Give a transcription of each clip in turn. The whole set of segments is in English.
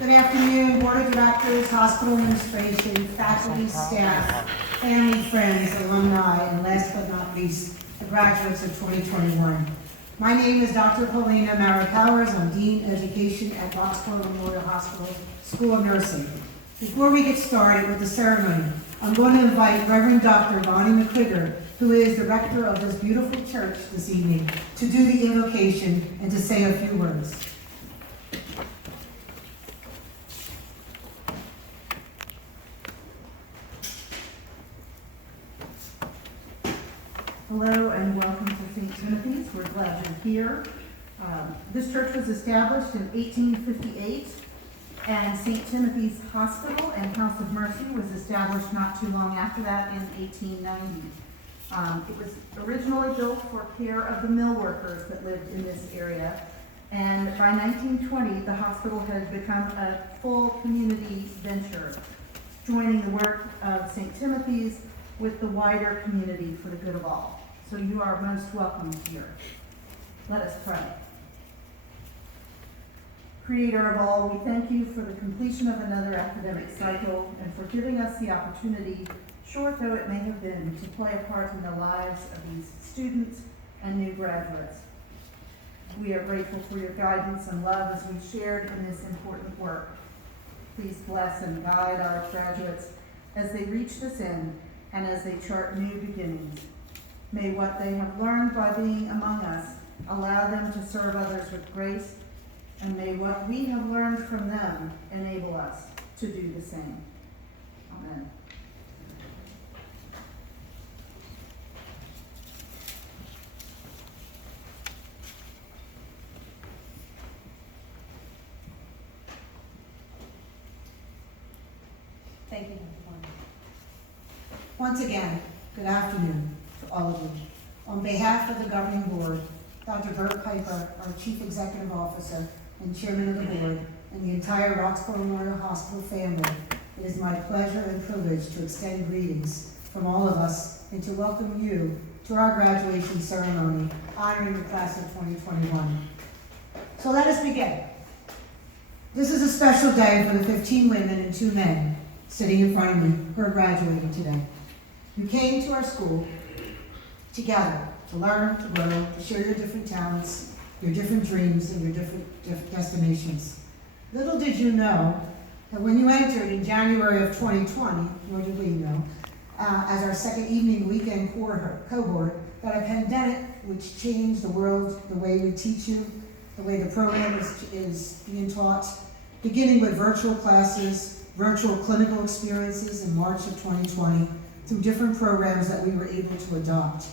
Good afternoon, Board of Directors, hospital administration, faculty, staff, family, friends, alumni, and last but not least, the graduates of 2021. My name is Dr. Paulina Mara Powers. I'm Dean of Education at Roxborough Memorial Hospital School of Nursing. Before we get started with the ceremony, I'm going to invite Reverend Dr. Bonnie McCligger, who is the rector of this beautiful church this evening, to do the invocation and to say a few words. Hello and welcome to St. Timothy's. We're glad you're here. This church was established in 1858, and St. Timothy's Hospital and House of Mercy was established not too long after that in 1890. It was originally built for care of the mill workers that lived in this area, and by 1920 the hospital had become a full community venture, joining the work of St. Timothy's with the wider community for the good of all. So you are most welcome here. Let us pray. Creator of all, we thank you for the completion of another academic cycle and for giving us the opportunity, short though it may have been, to play a part in the lives of these students and new graduates. We are grateful for your guidance and love as we shared in this important work. Please bless and guide our graduates as they reach this end and as they chart new beginnings. May what they have learned by being among us allow them to serve others with grace, and may what we have learned from them enable us to do the same. Amen. Thank you. Once again, good afternoon to all of you. On behalf of the governing board, Dr. Bert Piper, our Chief Executive Officer and Chairman of the board, and the entire Roxborough Memorial Hospital family, it is my pleasure and privilege to extend greetings from all of us and to welcome you to our graduation ceremony honoring the class of 2021. So let us begin. This is a special day for the 15 women and 2 men sitting in front of me who are graduating today. You came to our school together to learn, to grow, to share your different talents, your different dreams, and your different destinations. Little did you know that when you entered in January of 2020, nor did we know, as our second evening weekend cohort, that a pandemic which changed the world, the way we teach you, the way the program is being taught, beginning with virtual classes, virtual clinical experiences in March of 2020, through different programs that we were able to adopt.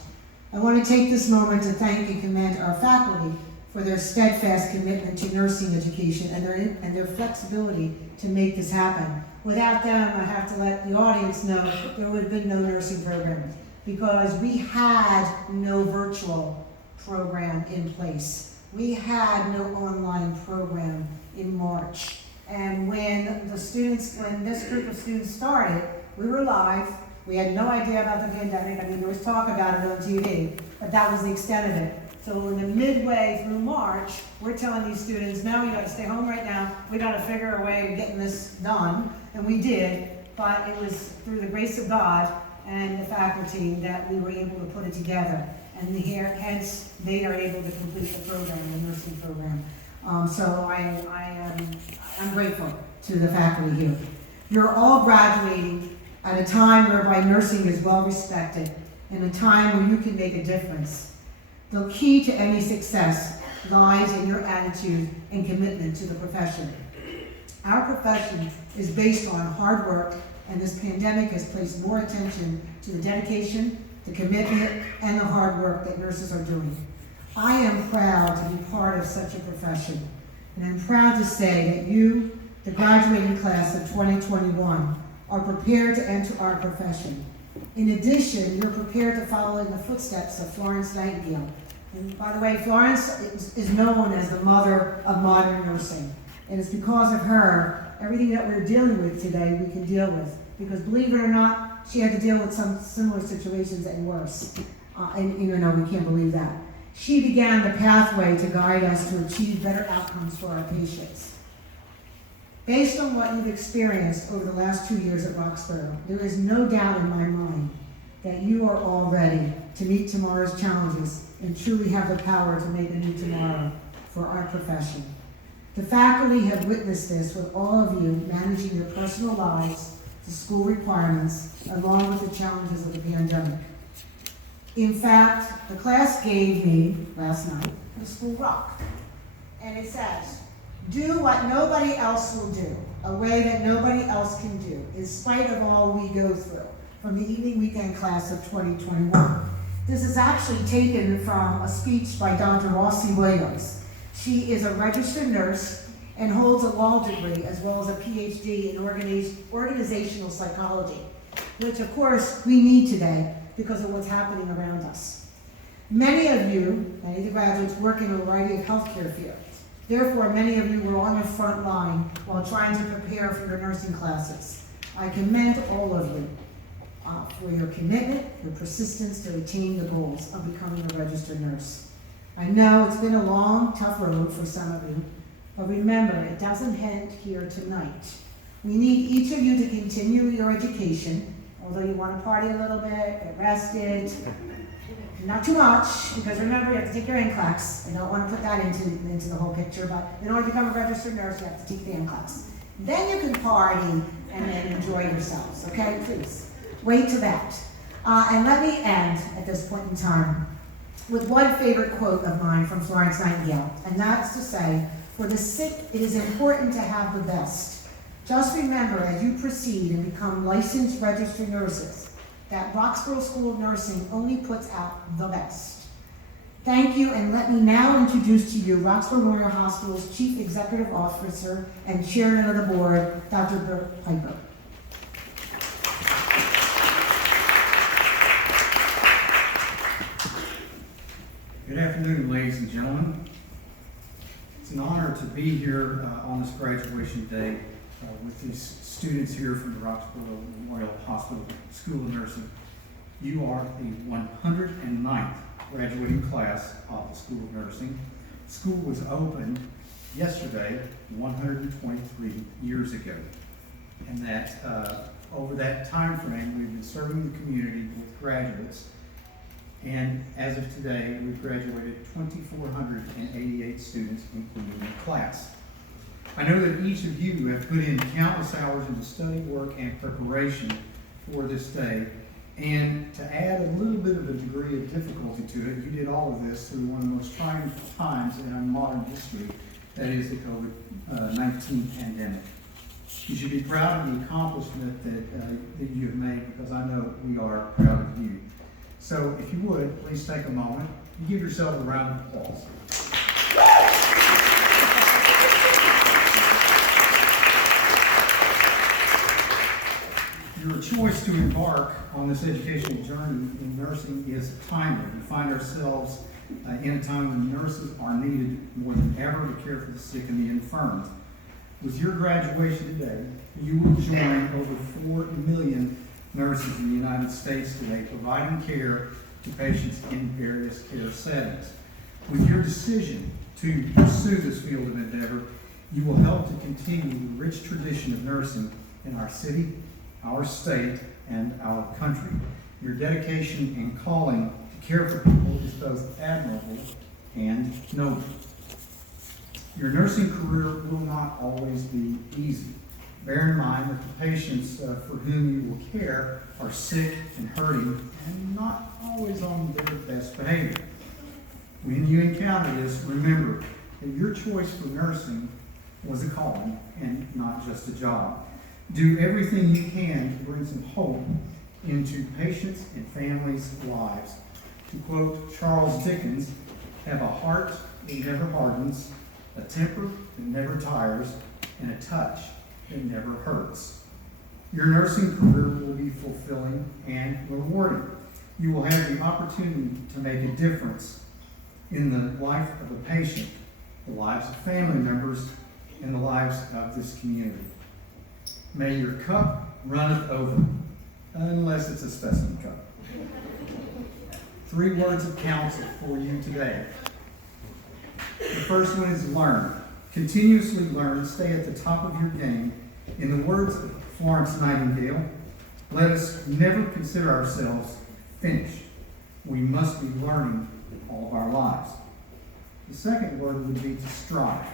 I want to take this moment to thank and commend our faculty for their steadfast commitment to nursing education and their flexibility to make this happen. Without them, I have to let the audience know there would have been no nursing program because we had no virtual program in place. We had no online program in March. And when this group of students started, we were live. We had no idea about the pandemic. I mean, there was talk about it on TV, but that was the extent of it. So in the midway through March, we're telling these students, no, you gotta stay home right now. We gotta figure a way of getting this done, and we did, but it was through the grace of God and the faculty that we were able to put it together. And hence, they are able to complete the program, the nursing program. So I'm grateful to the faculty here. You're all graduating at a time whereby nursing is well respected, and a time where you can make a difference. The key to any success lies in your attitude and commitment to the profession. Our profession is based on hard work, and this pandemic has placed more attention to the dedication, the commitment, and the hard work that nurses are doing. I am proud to be part of such a profession, and I'm proud to say that you, the graduating class of 2021, are prepared to enter our profession. In addition, you're prepared to follow in the footsteps of Florence Nightingale. And by the way, Florence is known as the mother of modern nursing. And it's because of her, everything that we're dealing with today, we can deal with. Because believe it or not, she had to deal with some similar situations and worse. And even though we can't believe that. She began the pathway to guide us to achieve better outcomes for our patients. Based on what you've experienced over the last 2 years at Roxborough, there is no doubt in my mind that you are all ready to meet tomorrow's challenges and truly have the power to make a new tomorrow for our profession. The faculty have witnessed this with all of you managing your personal lives, the school requirements, along with the challenges of the pandemic. In fact, the class gave me, last night, the school rock. And it says, do what nobody else will do, a way that nobody else can do, in spite of all we go through, from the evening weekend class of 2021. This is actually taken from a speech by Dr. Rossi Williams. She is a registered nurse and holds a law degree as well as a PhD in organizational psychology, which of course we need today because of what's happening around us. Many of the graduates work in a variety of healthcare fields. Therefore, many of you were on the front line while trying to prepare for your nursing classes. I commend all of you for your commitment, your persistence to attain the goals of becoming a registered nurse. I know it's been a long, tough road for some of you, but remember, it doesn't end here tonight. We need each of you to continue your education, although you want to party a little bit, get rested, not too much, because remember, you have to take your NCLEX. I don't want to put that into the whole picture, but in order to become a registered nurse, you have to take the NCLEX. Then you can party and then enjoy yourselves, okay? Please, wait to that. And let me end at this point in time with one favorite quote of mine from Florence Nightingale, and that's to say, for the sick, it is important to have the best. Just remember, as you proceed and become licensed registered nurses, that Roxborough School of Nursing only puts out the best. Thank you, and let me now introduce to you Roxborough Memorial Hospital's Chief Executive Officer and Chairman of the Board, Dr. Bert Piper. Good afternoon, ladies and gentlemen. It's an honor to be here on this graduation day with these students here from the Roxborough Memorial Hospital School of Nursing. You are the 109th graduating class of the School of Nursing. School was opened yesterday, 123 years ago. And that over that time frame, we've been serving the community with graduates. And as of today, we've graduated 2,488 students, including the class. I know that each of you have put in countless hours into study, work, and preparation for this day. And to add a little bit of a degree of difficulty to it, you did all of this through one of the most trying times in our modern history, that is the COVID-19 pandemic. You should be proud of the accomplishment that you have made, because I know we are proud of you. So if you would, please take a moment and give yourself a round of applause. Your choice to embark on this educational journey in nursing is timely. We find ourselves in a time when nurses are needed more than ever to care for the sick and the infirm. With your graduation today, you will join over 4 million nurses in the United States today, providing care to patients in various care settings. With your decision to pursue this field of endeavor, you will help to continue the rich tradition of nursing in our city, our state, and our country. Your dedication and calling to care for people is both admirable and noble. Your nursing career will not always be easy. Bear in mind that the patients for whom you will care are sick and hurting and not always on their best behavior. When you encounter this, remember that your choice for nursing was a calling and not just a job. Do everything you can to bring some hope into patients' and families' lives. To quote Charles Dickens, have a heart that never hardens, a temper that never tires, and a touch that never hurts. Your nursing career will be fulfilling and rewarding. You will have the opportunity to make a difference in the life of a patient, the lives of family members, and the lives of this community. May your cup runneth over, unless it's a specimen cup. 3 words of counsel for you today. The first one is learn. Continuously learn, stay at the top of your game. In the words of Florence Nightingale, let us never consider ourselves finished. We must be learning all of our lives. The second word would be to strive.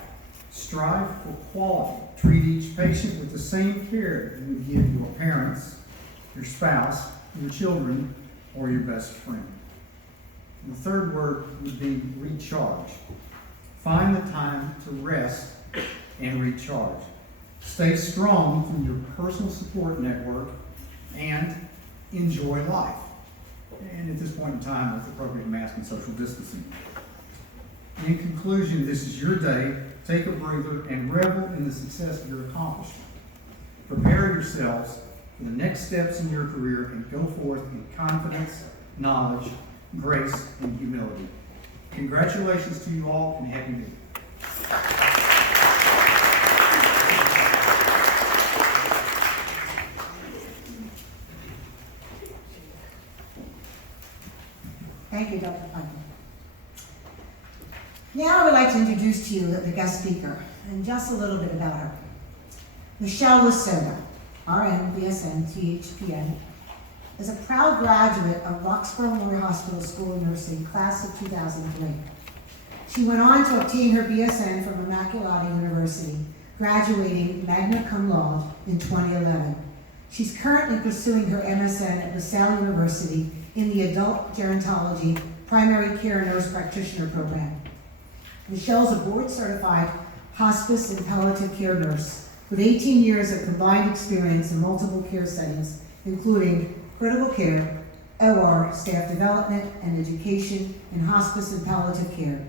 Strive for quality. Treat each patient with the same care you would give your parents, your spouse, your children, or your best friend. And the third word would be recharge. Find the time to rest and recharge. Stay strong through your personal support network and enjoy life. And at this point in time, with appropriate mask and social distancing. In conclusion, this is your day. Take a breather and revel in the success of your accomplishment. Prepare yourselves for the next steps in your career and go forth in confidence, knowledge, grace, and humility. Congratulations to you all, and Happy New Year. Thank you, Dr. Piper. Now I would like to introduce to you the guest speaker, and just a little bit about her. Michelle Lacerda, RN, BSN, THPN, is a proud graduate of Roxborough Memorial Hospital School of Nursing, class of 2003. She went on to obtain her BSN from Immaculata University, graduating magna cum laude in 2011. She's currently pursuing her MSN at LaSalle University in the Adult Gerontology Primary Care Nurse Practitioner Program. Michelle's a board-certified hospice and palliative care nurse with 18 years of combined experience in multiple care settings, including critical care, OR, staff development, and education in hospice and palliative care.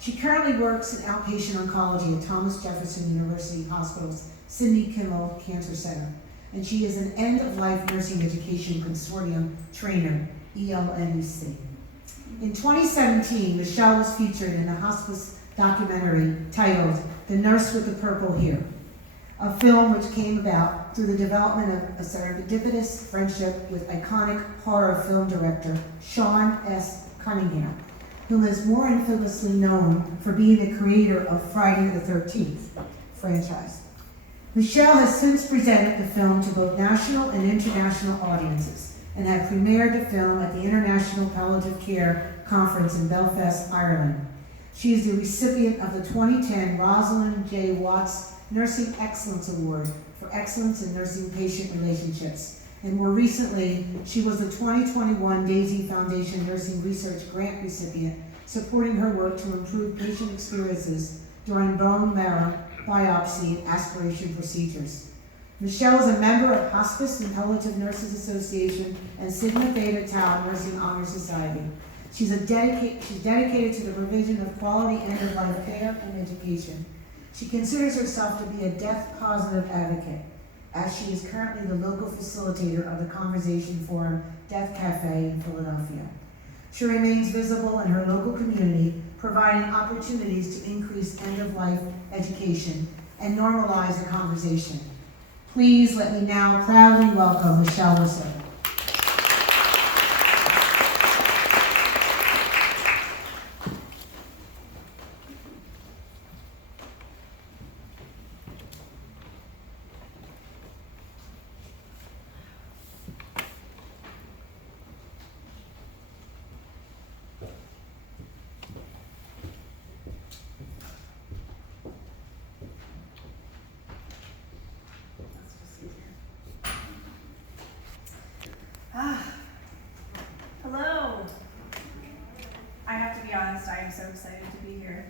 She currently works in outpatient oncology at Thomas Jefferson University Hospital's Sidney Kimmel Cancer Center, and she is an end-of-life nursing education consortium trainer, ELNEC. In 2017, Michelle was featured in a hospice documentary titled The Nurse with the Purple Hair, a film which came about through the development of a serendipitous friendship with iconic horror film director Sean S. Cunningham, who is more infamously known for being the creator of Friday the 13th franchise. Michelle has since presented the film to both national and international audiences and had premiered the film at the International Palliative Care Conference in Belfast, Ireland. She is the recipient of the 2010 Rosalind J. Watts Nursing Excellence Award for Excellence in Nursing Patient Relationships. And more recently, she was the 2021 Daisy Foundation Nursing Research Grant recipient, supporting her work to improve patient experiences during bone marrow biopsy and aspiration procedures. Michelle is a member of Hospice and Palliative Nurses Association and Sigma Theta Tau Nursing Honor Society. She's dedicated to the provision of quality end-of-life care and education. She considers herself to be a death-positive advocate, as she is currently the local facilitator of the Conversation Forum Death Cafe in Philadelphia. She remains visible in her local community, providing opportunities to increase end-of-life education and normalize the conversation. Please let me now proudly welcome Michelle Lacerda. Hello. I have to be honest, I am so excited to be here.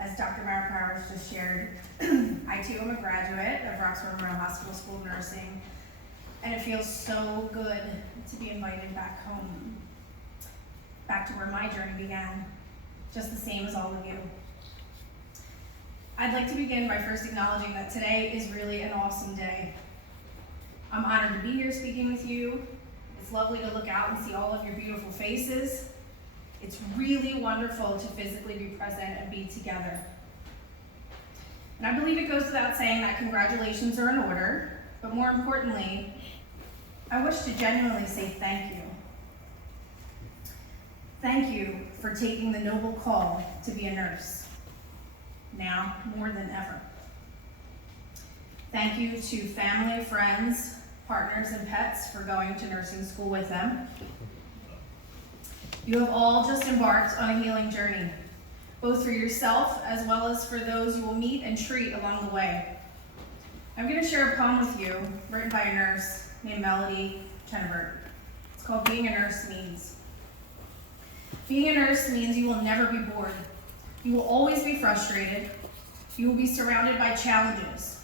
As Dr. Mara Powers just shared, I too am a graduate of Roxborough Memorial Hospital School of Nursing, and it feels so good to be invited back home, back to where my journey began, just the same as all of you. I'd like to begin by first acknowledging that today is really an awesome day. I'm honored to be here speaking with you. It's lovely to look out and see all of your beautiful faces. It's really wonderful to physically be present and be together. And I believe it goes without saying that congratulations are in order, but more importantly, I wish to genuinely say thank you. Thank you for taking the noble call to be a nurse. now more than ever. Thank you to family, friends, partners, and pets for going to nursing school with them. You have all just embarked on a healing journey, both for yourself as well as for those you will meet and treat along the way. I'm going to share a poem with you written by a nurse named Melody Chenevert. It's called Being a Nurse Means. Being a nurse means you will never be bored. You will always be frustrated. You will be surrounded by challenges.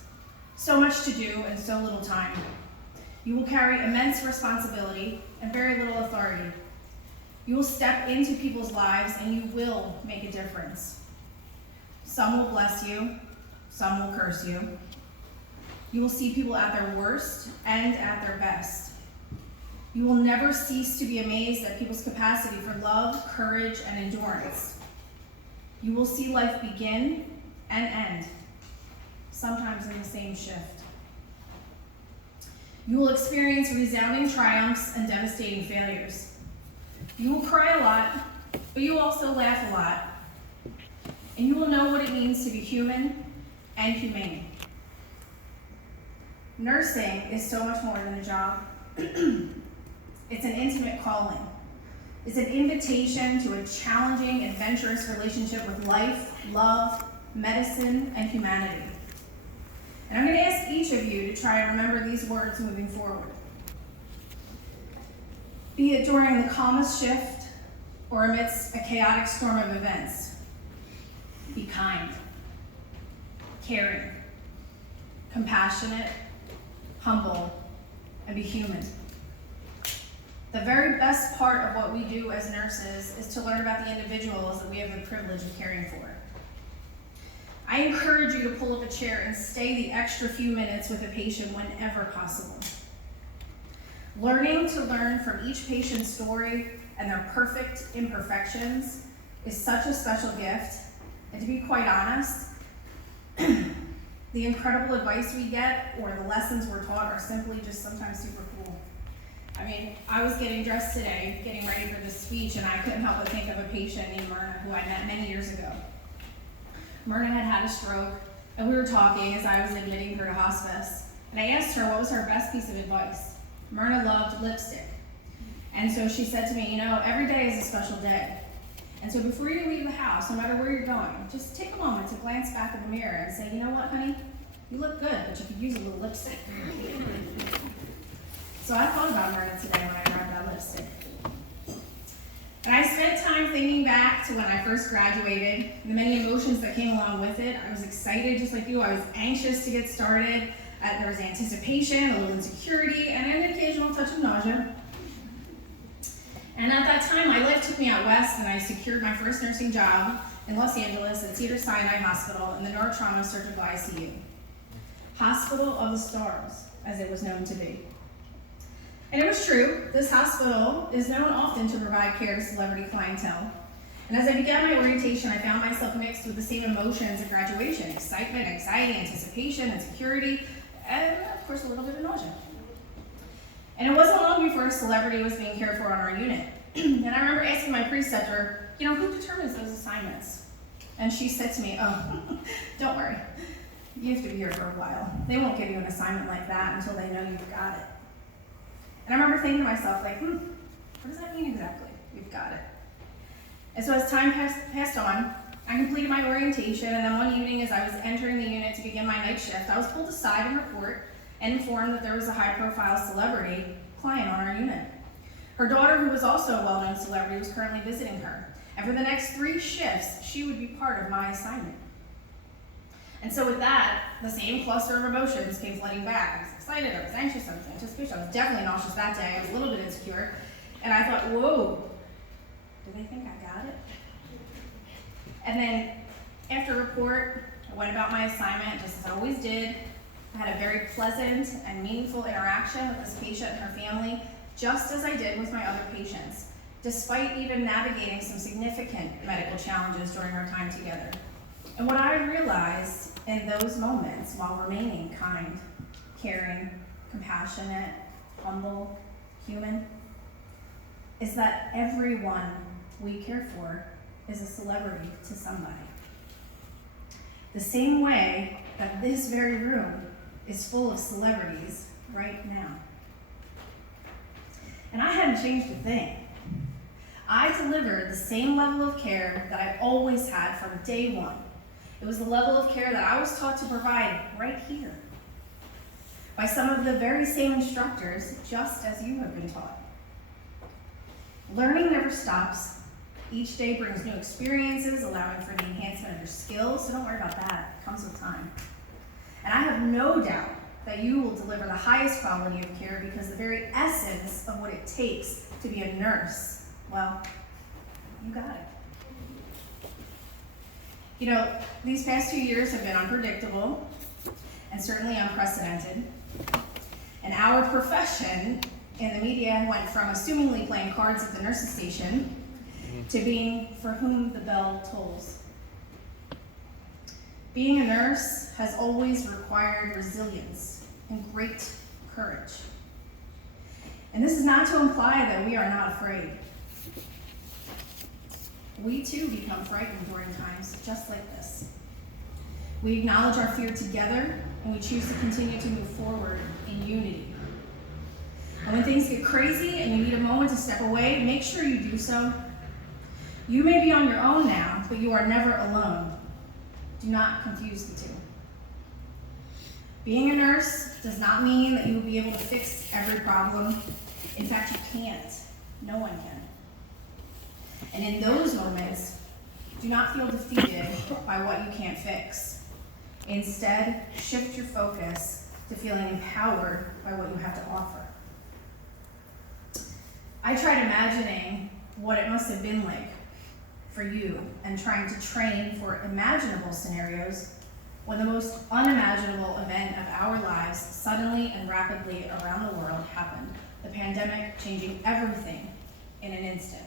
So much to do and so little time. You will carry immense responsibility and very little authority. You will step into people's lives and you will make a difference. Some will bless you, some will curse you. You will see people at their worst and at their best. You will never cease to be amazed at people's capacity for love, courage, and endurance. You will see life begin and end, sometimes in the same shift. You will experience resounding triumphs and devastating failures. You will cry a lot, but you will also laugh a lot. And you will know what it means to be human and humane. Nursing is so much more than a job. It's an intimate calling. It's an invitation to a challenging, adventurous relationship with life, love, medicine, and humanity. And I'm going to ask each of you to try and remember these words moving forward. Be it during the calmest shift or amidst a chaotic storm of events. Be kind, caring, compassionate, humble, and be human. The very best part of what we do as nurses is to learn about the individuals that we have the privilege of caring for. I encourage you to pull up a chair and stay the extra few minutes with a patient whenever possible. Learning to learn from each patient's story and their perfect imperfections is such a special gift. And to be quite honest, the incredible advice we get or the lessons we're taught are simply just sometimes super cool. I mean, I was getting dressed today, getting ready for this speech, and I couldn't help but think of a patient named Myrna who I met many years ago. Myrna had had a stroke, and we were talking as I was admitting her to hospice. And I asked her what was her best piece of advice. Myrna loved lipstick. And so she said to me, you know, every day is a special day. And so before you leave the house, no matter where you're going, just take a moment to glance back in the mirror and say, you know what, honey? You look good, but you could use a little lipstick. So I thought about Myrna today when I grabbed that lipstick. And I spent time thinking back to when I first graduated, the many emotions that came along with it. I was excited, just like you. I was anxious to get started. There was anticipation, a little insecurity, and an occasional touch of nausea. And at that time, my life took me out west, and I secured my first nursing job in Los Angeles at Cedars-Sinai Hospital in the neurotrauma surgical ICU. Hospital of the Stars, as it was known to be. And it was true. This hospital is known often to provide care to celebrity clientele. And as I began my orientation, I found myself mixed with the same emotions at graduation: excitement, anxiety, anticipation, insecurity, and of course a little bit of nausea. And it wasn't long before a celebrity was being cared for on our unit. And I remember asking my preceptor, you know, who determines those assignments? And she said to me, oh, don't worry. You have to be here for a while. They won't give you an assignment like that until they know you've got it. And I remember thinking to myself, like, what does that mean exactly? You've got it. And so as time passed on, I completed my orientation, and then one evening as I was entering the unit to begin my night shift, I was pulled aside in report and informed that there was a high-profile celebrity client on our unit. Her daughter, who was also a well-known celebrity, was currently visiting her. And for the next 3 shifts, she would be part of my assignment. And so with that, the same cluster of emotions came flooding back. I was excited, I was anxious, I was anticipation, I was definitely nauseous that day, I was a little bit insecure. And I thought, whoa, do they think I got it? And then after report, I went about my assignment just as I always did. I had a very pleasant and meaningful interaction with this patient and her family, just as I did with my other patients, despite even navigating some significant medical challenges during our time together. And what I realized in those moments, while remaining kind, caring, compassionate, humble, human, is that everyone we care for is a celebrity to somebody. the same way that this very room is full of celebrities right now. And I hadn't changed a thing. I delivered the same level of care that I always had from day one. It was the level of care that I was taught to provide right here by some of the very same instructors, just as you have been taught. Learning never stops. Each day brings new experiences, allowing for the enhancement of your skills, so don't worry about that. It comes with time. And I have no doubt that you will deliver the highest quality of care because the very essence of what it takes to be a nurse, well, you got it. You know, these past 2 years have been unpredictable and certainly unprecedented. And our profession in the media went from assumingly playing cards at the nurse's station to being for whom the bell tolls. Being a nurse has always required resilience and great courage. And this is not to imply that we are not afraid. We too become frightened during times just like this. We acknowledge our fear together, and we choose to continue to move forward in unity. And when things get crazy and you need a moment to step away, make sure you do so. You may be on your own now, but you are never alone. Do not confuse the two. Being a nurse does not mean that you will be able to fix every problem. In fact, you can't. No one can. And in those moments, do not feel defeated by what you can't fix. Instead, shift your focus to feeling empowered by what you have to offer. I tried imagining what it must have been like for you and trying to train for imaginable scenarios when the most unimaginable event of our lives suddenly and rapidly around the world happened, the pandemic changing everything in an instant.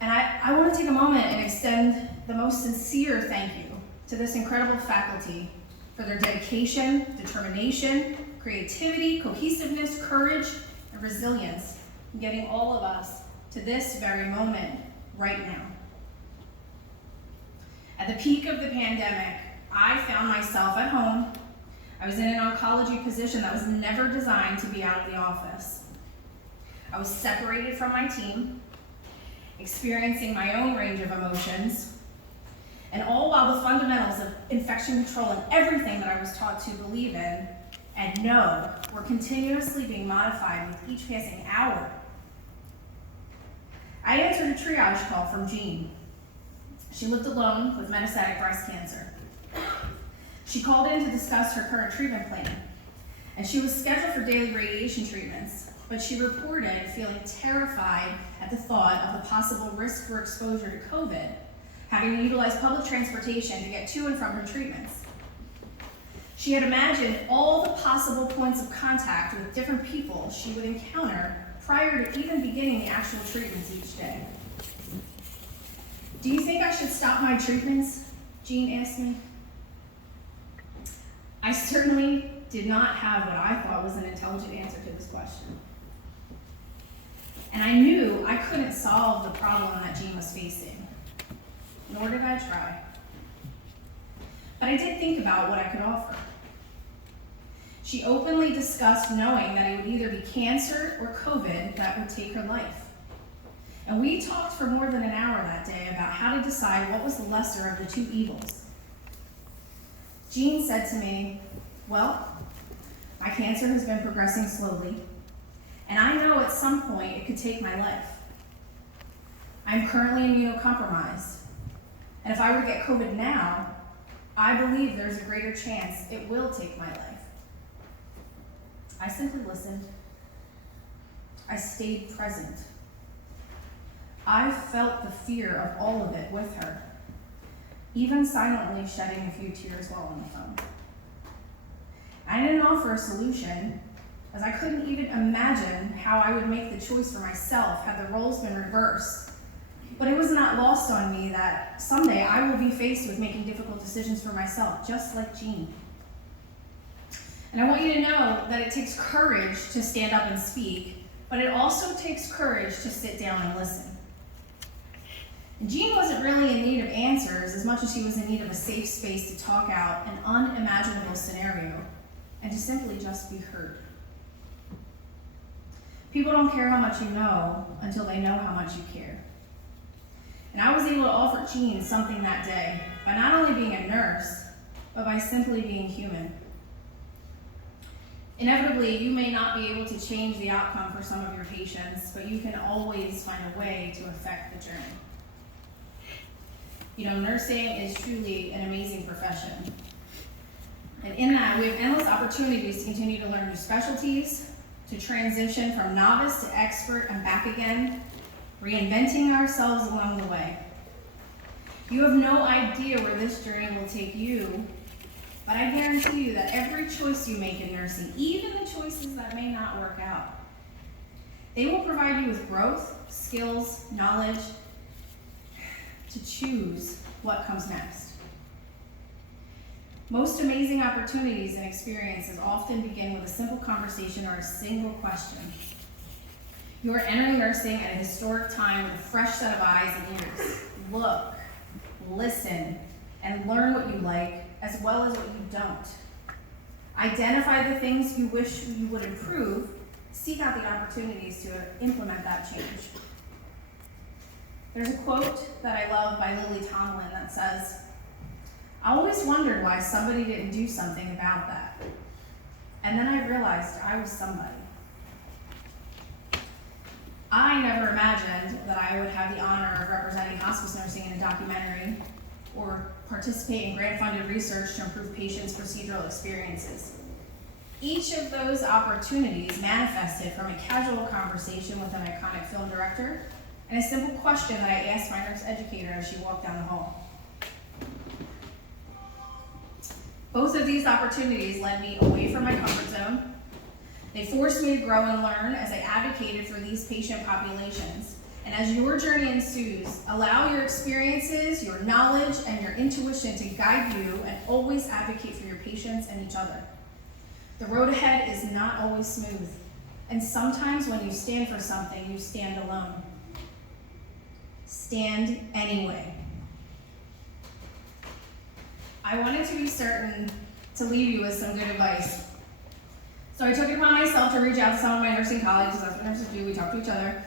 And I want to take a moment and extend the most sincere thank you to this incredible faculty for their dedication, determination, creativity, cohesiveness, courage, and resilience in getting all of us to this very moment right now. At the peak of the pandemic, I found myself at home. I was in an oncology position that was never designed to be out of the office. I was separated from my team, experiencing my own range of emotions, and all while the fundamentals of infection control and everything that I was taught to believe in and know were continuously being modified with each passing hour. I answered a triage call from Jean. She lived alone with metastatic breast cancer. She called in to discuss her current treatment plan, and she was scheduled for daily radiation treatments, but she reported feeling terrified at the thought of the possible risk for exposure to COVID, having to utilize public transportation to get to and from her treatments. She had imagined all the possible points of contact with different people she would encounter prior to even beginning the actual treatments each day. "Do you think I should stop my treatments?" Jean asked me. I certainly did not have what I thought was an intelligent answer to this question. And I knew I couldn't solve the problem that Jean was facing, nor did I try. But I did think about what I could offer. She openly discussed knowing that it would either be cancer or COVID that would take her life. And we talked for more than an hour that day about how to decide what was the lesser of the two evils. Jean said to me, "Well, my cancer has been progressing slowly, and I know at some point it could take my life. I'm currently immunocompromised, and if I were to get COVID now, I believe there's a greater chance it will take my life." I simply listened. I stayed present. I felt the fear of all of it with her, even silently shedding a few tears while on the phone. I didn't offer a solution, as I couldn't even imagine how I would make the choice for myself had the roles been reversed. But it was not lost on me that someday I will be faced with making difficult decisions for myself, just like Jean. And I want you to know that it takes courage to stand up and speak, but it also takes courage to sit down and listen. And Jean wasn't really in need of answers as much as she was in need of a safe space to talk out an unimaginable scenario and to simply just be heard. People don't care how much you know until they know how much you care. And I was able to offer Jean something that day by not only being a nurse, but by simply being human. Inevitably, you may not be able to change the outcome for some of your patients, but you can always find a way to affect the journey. You know, nursing is truly an amazing profession. And in that, we have endless opportunities to continue to learn new specialties, to transition from novice to expert and back again, reinventing ourselves along the way. You have no idea where this journey will take you, but I guarantee you that every choice you make in nursing, even the choices that may not work out, they will provide you with growth, skills, knowledge to choose what comes next. Most amazing opportunities and experiences often begin with a simple conversation or a single question. You are entering nursing at a historic time with a fresh set of eyes and ears. Look, listen, and learn what you like as well as what you don't. Identify the things you wish you would improve. Seek out the opportunities to implement that change. There's a quote that I love by Lily Tomlin that says, "I always wondered why somebody didn't do something about that. And then I realized I was somebody." I never imagined that I would have the honor of representing hospice nursing in a documentary or participate in grant-funded research to improve patients' procedural experiences. Each of those opportunities manifested from a casual conversation with an iconic film director and a simple question that I asked my nurse educator as she walked down the hall. Both of these opportunities led me away from my comfort zone. They forced me to grow and learn as I advocated for these patient populations. And as your journey ensues, allow your experiences, your knowledge, and your intuition to guide you and always advocate for your patients and each other. The road ahead is not always smooth, and sometimes when you stand for something, you stand alone. Stand anyway. I wanted to be certain to leave you with some good advice. So I took it upon myself to reach out to some of my nursing colleagues, that's what nurses do, we talk to each other.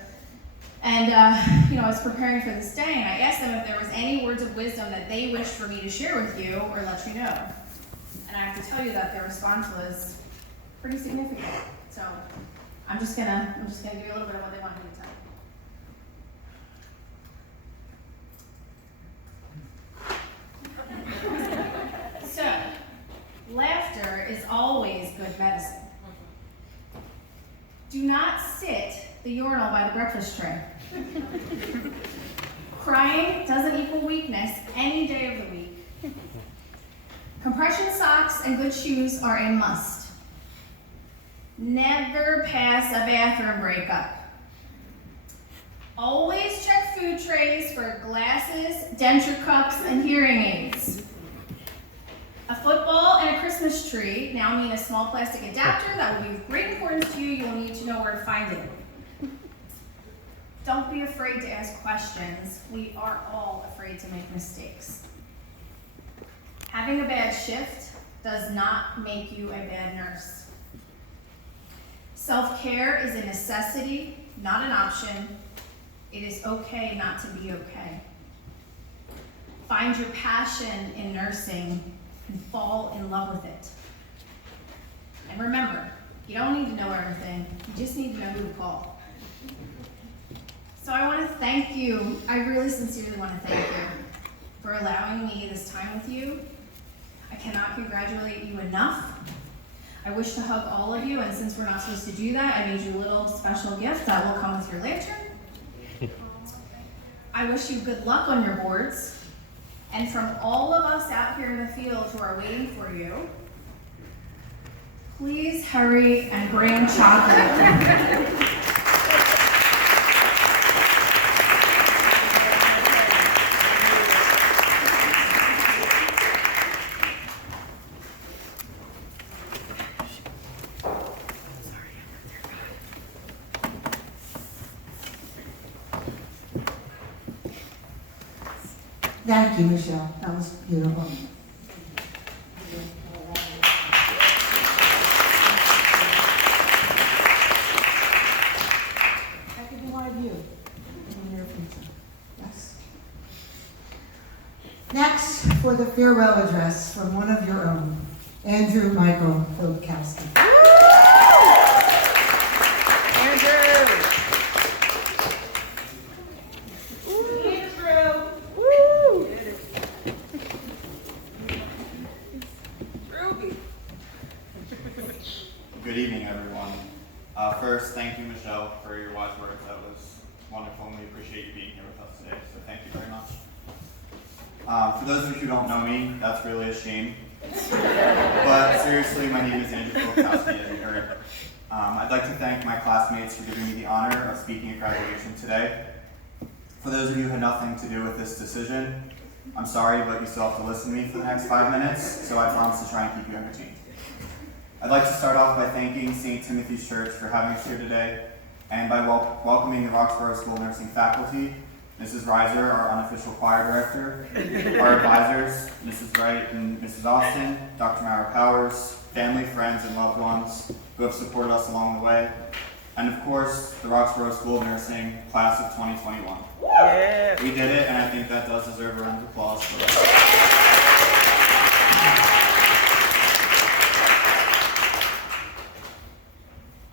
And I was preparing for this day, and I asked them if there was any words of wisdom that they wished for me to share with you or let you know. And I have to tell you that their response was pretty significant. So I'm just gonna give you a little bit of what they wanted me to tell you. So, laughter is always good medicine. Do not sit the urinal by the breakfast tray. Crying doesn't equal weakness any day of the week. Compression socks and good shoes are a must. Never pass a bathroom breakup. Always check food trays for glasses, denture cups, and hearing aids. A football and a Christmas tree now mean a small plastic adapter that will be of great importance to you. You will need to know where to find it. Don't be afraid to ask questions. We are all afraid to make mistakes. Having a bad shift does not make you a bad nurse. Self-care is a necessity, not an option. It is okay not to be okay. Find your passion in nursing and fall in love with it. And remember, you don't need to know everything. You just need to know who to call. So I want to thank you. I really sincerely want to thank you for allowing me this time with you. I cannot congratulate you enough. I wish to hug all of you, and since we're not supposed to do that, I made you a little special gift that will come with your lantern. I wish you good luck on your boards. And from all of us out here in the field who are waiting for you, please hurry and bring chocolate. Thank you, Michelle. That was beautiful. That could be one of you in the near future. Yes. Next, for the farewell address from one of your own, Andrew Michael Counsel. Good evening, everyone. First, thank you, Michelle, for your wise words. That was wonderful, and we appreciate you being here with us today, so thank you very much. For those of you who don't know me, that's really a shame. But seriously, my name is Andrew Filipowski, as you heard. I'd like to thank my classmates for giving me the honor of speaking at graduation today. For those of you who had nothing to do with this decision, I'm sorry, but you still have to listen to me for the next 5 minutes, so I promise to try and keep you entertained. I'd like to start off by thanking St. Timothy's Church for having us here today, and by welcoming the Roxborough School Nursing faculty, Mrs. Reiser, our unofficial choir director, our advisors, Mrs. Wright and Mrs. Austin, Dr. Mara Powers, family, friends, and loved ones who have supported us along the way, and of course, the Roxborough School of Nursing class of 2021. Yeah. We did it, and I think that does deserve a round of applause for us.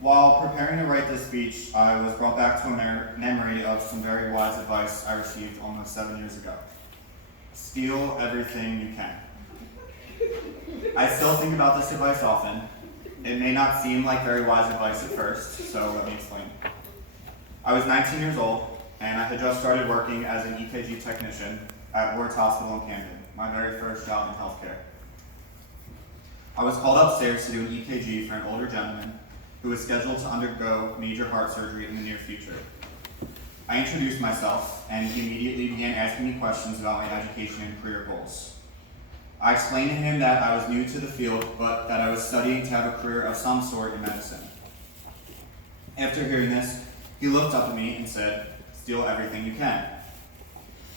While preparing to write this speech, I was brought back to a memory of some very wise advice I received almost 7 years ago. Steal everything you can. I still think about this advice often. It may not seem like very wise advice at first, so let me explain. I was 19 years old, and I had just started working as an EKG technician at Ward's Hospital in Camden, my very first job in healthcare. I was called upstairs to do an EKG for an older gentleman who was scheduled to undergo major heart surgery in the near future. I introduced myself, and he immediately began asking me questions about my education and career goals. I explained to him that I was new to the field, but that I was studying to have a career of some sort in medicine. After hearing this, he looked up at me and said, "Steal everything you can."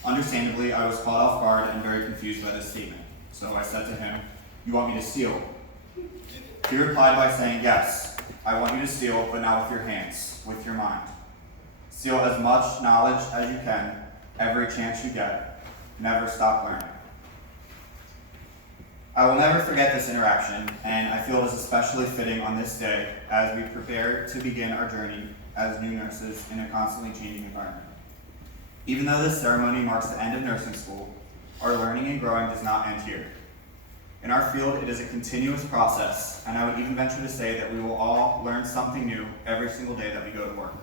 Understandably, I was caught off guard and very confused by this statement, so I said to him, "You want me to steal?" He replied by saying, "Yes, I want you to steal, but not with your hands, with your mind. Steal as much knowledge as you can, every chance you get. Never stop learning." I will never forget this interaction, and I feel it is especially fitting on this day as we prepare to begin our journey as new nurses in a constantly changing environment. Even though this ceremony marks the end of nursing school, our learning and growing does not end here. In our field, it is a continuous process, and I would even venture to say that we will all learn something new every single day that we go to work.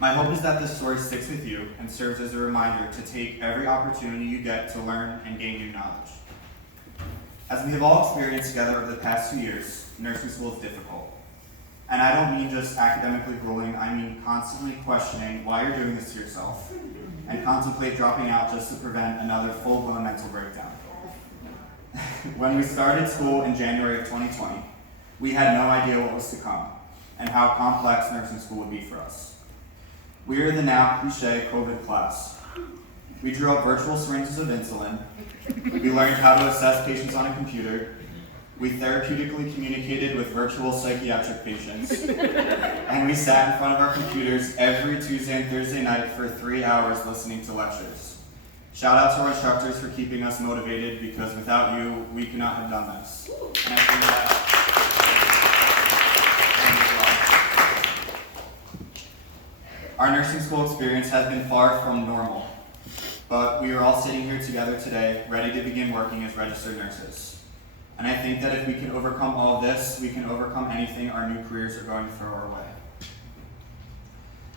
My hope is that this story sticks with you and serves as a reminder to take every opportunity you get to learn and gain new knowledge. As we have all experienced together over the past 2 years, nursing school is difficult. And I don't mean just academically grueling, I mean constantly questioning why you're doing this to yourself, and contemplate dropping out just to prevent another full-blown mental breakdown. When we started school in January of 2020, we had no idea what was to come and how complex nursing school would be for us. We are the now cliche COVID class. We drew up virtual syringes of insulin. We learned how to assess patients on a computer. We therapeutically communicated with virtual psychiatric patients. And we sat in front of our computers every Tuesday and Thursday night for 3 hours listening to lectures. Shout out to our instructors for keeping us motivated, because without you, we could not have done this. And I think that our nursing school experience has been far from normal, but we are all sitting here together today, ready to begin working as registered nurses. And I think that if we can overcome all of this, we can overcome anything our new careers are going to throw our way.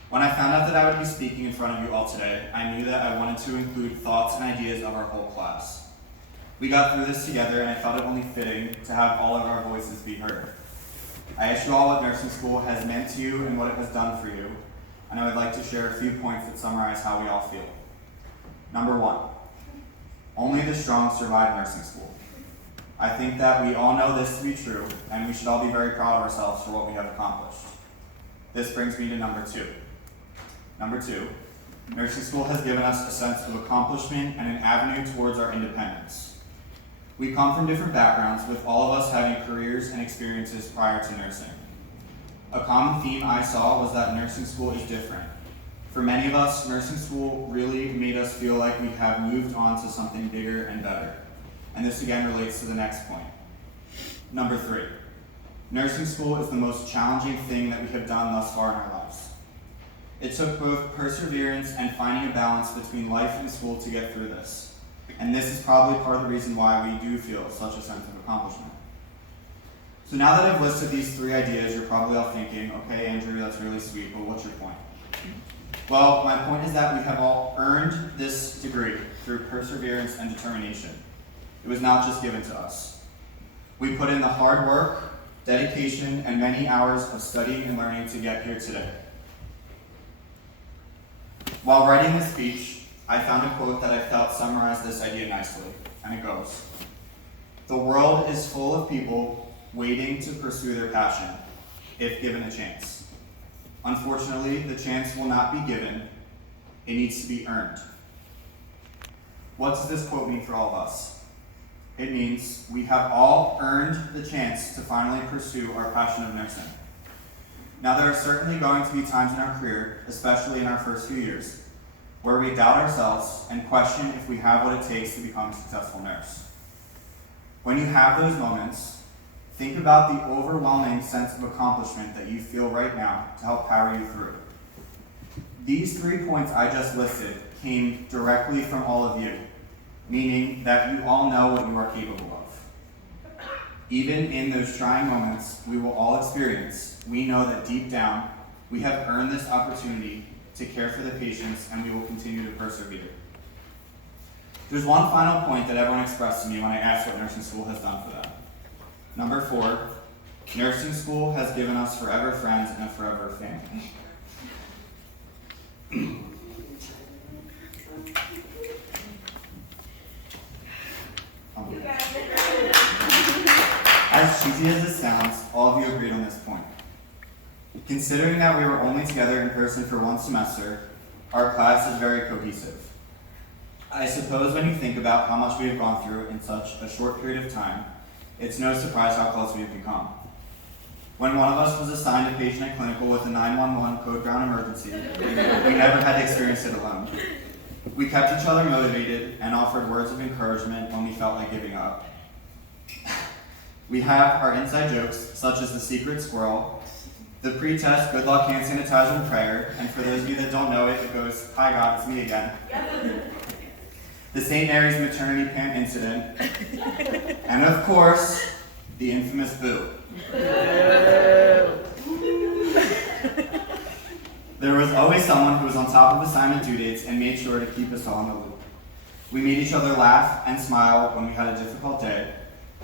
When I found out that I would be speaking in front of you all today, I knew that I wanted to include thoughts and ideas of our whole class. We got through this together, and I felt it only fitting to have all of our voices be heard. I asked you all what nursing school has meant to you and what it has done for you, and I would like to share a few points that summarize how we all feel. Number 1, only the strong survive nursing school. I think that we all know this to be true, and we should all be very proud of ourselves for what we have accomplished. This brings me to number 2. Number 2, Nursing school has given us a sense of accomplishment and an avenue towards our independence. We come from different backgrounds, with all of us having careers and experiences prior to nursing. A common theme I saw was that nursing school is different. For many of us, nursing school really made us feel like we have moved on to something bigger and better. And this again relates to the next point. Number 3, nursing school is the most challenging thing that we have done thus far in our lives. It took both perseverance and finding a balance between life and school to get through this. And this is probably part of the reason why we do feel such a sense of accomplishment. So now that I've listed these 3 ideas, you're probably all thinking, okay, Andrew, that's really sweet, but what's your point? Well, my point is that we have all earned this degree through perseverance and determination. It was not just given to us. We put in the hard work, dedication, and many hours of studying and learning to get here today. While writing this speech, I found a quote that I felt summarized this idea nicely, and it goes, "The world is full of people waiting to pursue their passion, if given a chance. Unfortunately, the chance will not be given. It needs to be earned." What does this quote mean for all of us? It means we have all earned the chance to finally pursue our passion of nursing. Now, there are certainly going to be times in our career, especially in our first few years, where we doubt ourselves and question if we have what it takes to become a successful nurse. When you have those moments, think about the overwhelming sense of accomplishment that you feel right now to help power you through. These 3 points I just listed came directly from all of you, meaning that you all know what you are capable of. Even in those trying moments we will all experience, we know that deep down we have earned this opportunity to care for the patients, and we will continue to persevere. There's one final point that everyone expressed to me when I asked what nursing school has done for them. Number 4, nursing school has given us forever friends and a forever family. As cheesy as this sounds, all of you agreed on this point. Considering that we were only together in person for 1 semester, our class is very cohesive. I suppose when you think about how much we have gone through in such a short period of time, it's no surprise how close we have become. When one of us was assigned a patient at clinical with a 911 code ground emergency, we never had to experience it alone. We kept each other motivated and offered words of encouragement when we felt like giving up. We have our inside jokes, such as the secret squirrel, the pre-test good luck hand sanitizer and prayer, and for those of you that don't know it, it goes, "Hi God, it's me again." The St. Mary's maternity pant incident, and of course, the infamous boo. There was always someone who was on top of assignment due dates and made sure to keep us all in the loop. We made each other laugh and smile when we had a difficult day,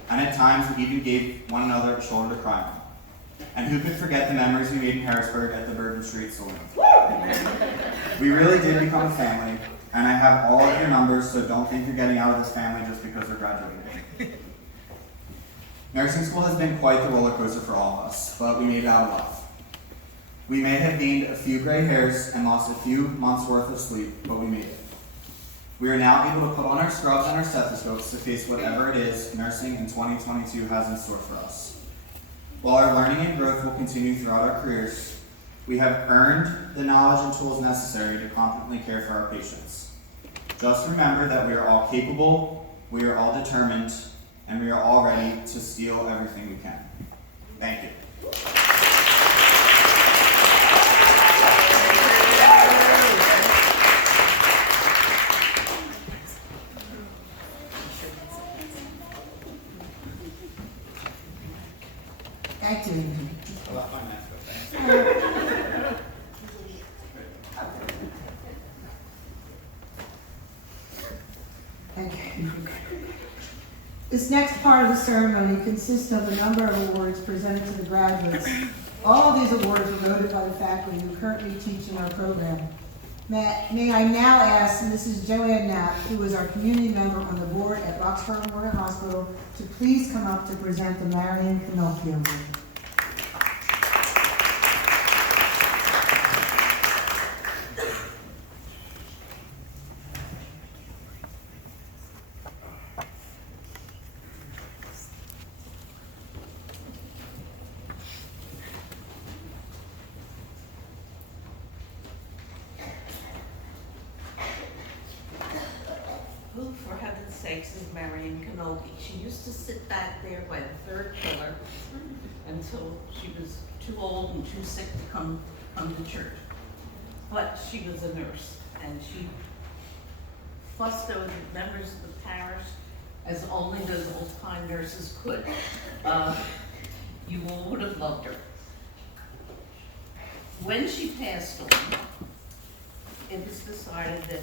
and at times we even gave one another a shoulder to cry on. And who could forget the memories we made in Harrisburg at the Bourbon Street Saloon? We really did become a family, and I have all of your numbers, so don't think you're getting out of this family just because they're graduating. Nursing school has been quite the roller coaster for all of us, but we made it out alive. We may have gained a few gray hairs and lost a few months worth of sleep, but we made it. We are now able to put on our scrubs and our stethoscopes to face whatever it is nursing in 2022 has in store for us. While our learning and growth will continue throughout our careers, we have earned the knowledge and tools necessary to competently care for our patients. Just remember that we are all capable, we are all determined, and we are all ready to steal everything we can. Thank you. Thank you, Andrew. I left my mask, but thanks. Okay. This next part of the ceremony consists of a number of awards presented to the graduates. All of these awards were voted by the faculty who currently teach in our program. May I now ask Mrs. Joanne Knapp, who is our community member on the board at Roxborough Memorial Hospital, to please come up to present the Marion Canolfi Award. Mrs. Marion Kenobi. She used to sit back there by the third pillar until she was too old and too sick to come to church. But she was a nurse, and she fussed over the members of the parish as only those old-time nurses could. You all would have loved her. When she passed on, it was decided that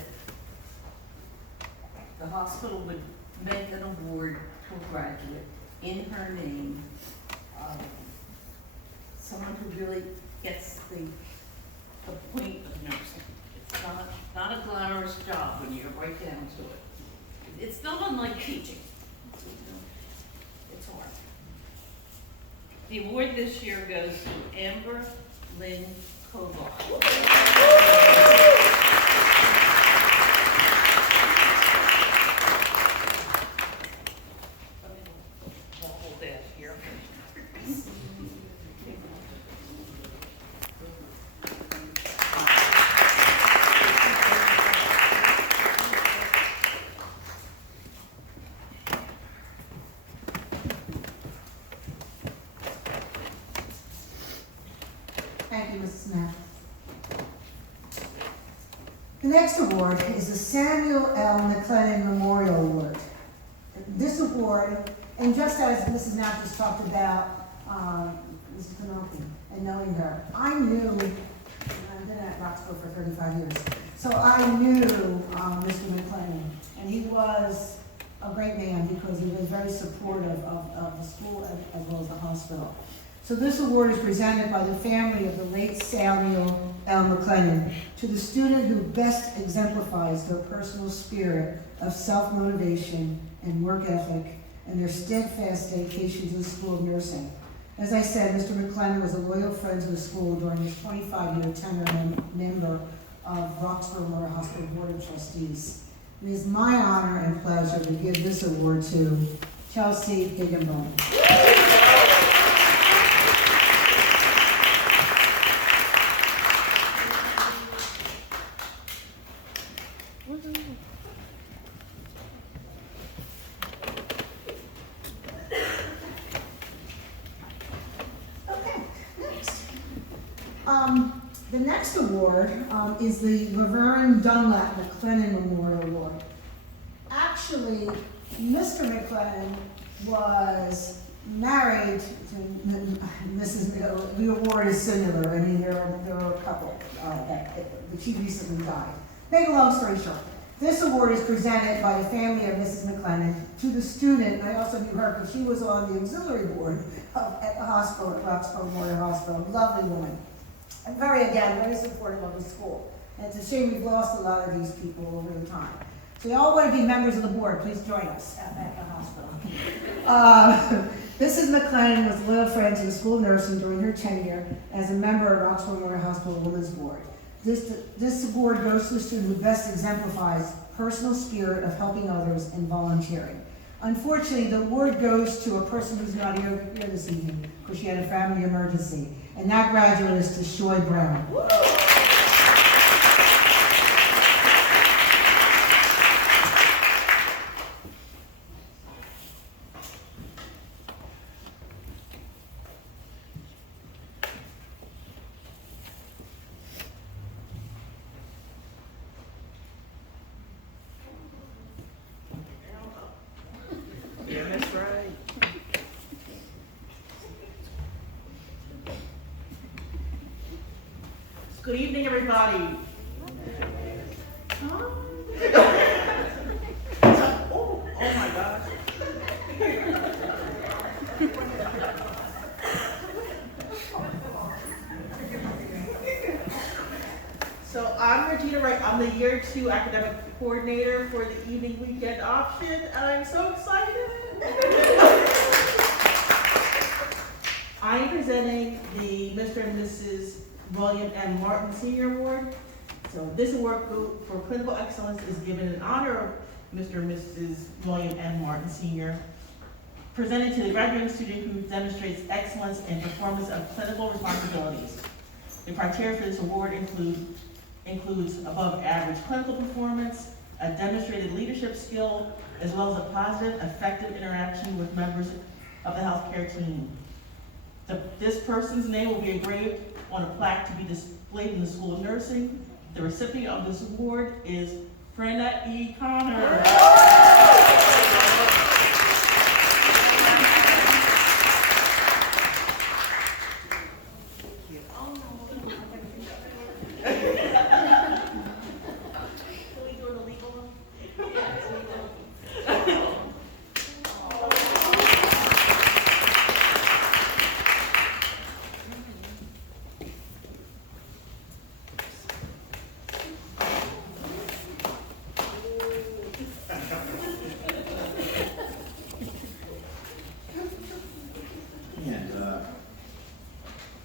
the hospital would make an award to a graduate in her name, someone who really gets the point of nursing. It's not a glamorous job when you're right down to it. It's not unlike teaching. It's hard. The award this year goes to Amber Lynn Kovar. Hold that here. Thank you, Mrs. Smith. The next award is the Samuel L. Mclennan Memorial Award. This award, and just as Mrs. Knapp just talked about Mrs. Kenobi and knowing her, I knew, I've been at Roxborough for 35 years, so I knew Mr. Mclennan, and he was a great man because he was very supportive of the school as well as the hospital. So this award is presented by the family of the late Samuel L. Mclennan to the student who best exemplifies their personal spirit of self-motivation and work ethic and their steadfast dedication to the School of Nursing. As I said, Mr. Mclennan was a loyal friend to the school during his 25-year tenure and member of Roxborough Memorial Hospital Board of Trustees. It is my honor and pleasure to give this award to Chelsea Higginbone. The next award is the Laverne Dunlap Mclennan Memorial Award. Actually, Mr. Mclennan was married to Mrs. The award is similar. I mean, there are a couple but she recently died. Make a long story short, this award is presented by the family of Mrs. Mclennan to the student, and I also knew her because she was on the auxiliary board at the hospital, at Roxborough Memorial Hospital. Lovely woman. And very supportive of the school. And it's a shame we've lost a lot of these people over the time. So you all want to be members of the board, please join us at the hospital. Mrs. Mclennan was a loyal friend to the School of Nursing during her tenure as a member of Roxborough Memorial Hospital Women's Board. This award goes to the student who best exemplifies personal spirit of helping others and volunteering. Unfortunately, the award goes to a person who's not here this evening because she had a family emergency. And that graduate is to Shoy Brown. Yeah, that's right. Good evening, everybody. Oh my gosh. So I'm Regina Wright. I'm the Year 2 Academic Coordinator for the Evening Weekend Option, and I'm so excited. I'm presenting the Mr. and Mrs. William M. Martin Senior Award. So this award for clinical excellence is given in honor of Mr. and Mrs. William M. Martin Senior, presented to the graduating student who demonstrates excellence in performance of clinical responsibilities. The criteria for this award includes above average clinical performance, a demonstrated leadership skill, as well as a positive, effective interaction with members of the healthcare team. This person's name will be engraved on a plaque to be displayed in the School of Nursing. The recipient of this award is Brenna E. Connor.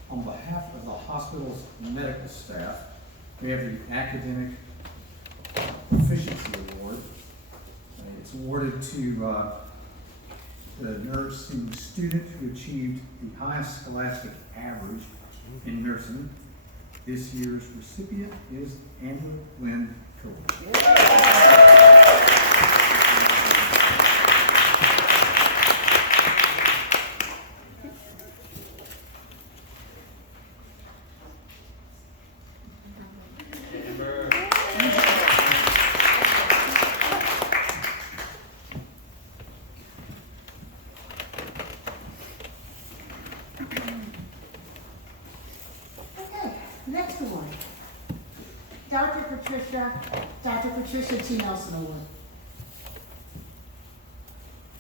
On behalf of the hospital's medical staff, we have the Academic Proficiency Award. It's awarded to the nursing student who achieved the highest scholastic average in nursing. This year's recipient is Andrew Lynn Cole. Next award, Dr. Patricia T. Nelson Award.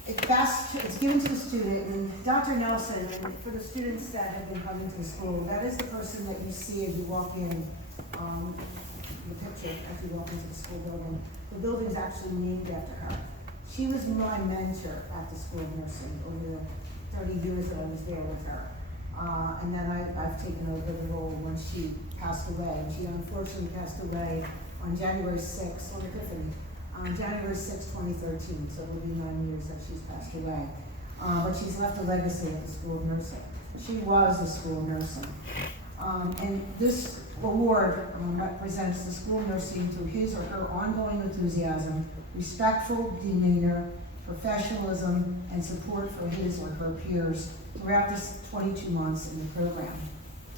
It's given to the student, and Dr. Nelson, and for the students that have been coming to the school, that is the person that you see as you walk in, the picture as you walk into the school building. The building's actually named after her. She was my mentor at the School of Nursing over the 30 years that I was there with her. And then I've taken over the role when she passed away. And she unfortunately passed away on January 6th, on Epiphany, on January 6, 2013. So it'll be 9 years that she's passed away. But she's left a legacy at the School of Nursing. She was the School of Nursing. And this award represents the School of Nursing through his or her ongoing enthusiasm, respectful demeanor, professionalism, and support for his or her peers throughout this 22 months in the program.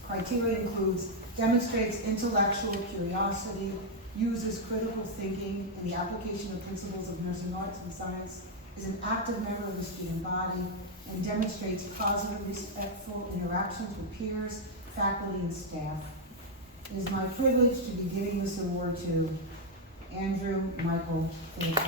Criteria includes demonstrates intellectual curiosity, uses critical thinking in the application of principles of nursing arts and science, is an active member of the student body, and demonstrates positive, respectful interactions with peers, faculty, and staff. It is my privilege to be giving this award to Andrew Michael Phillips.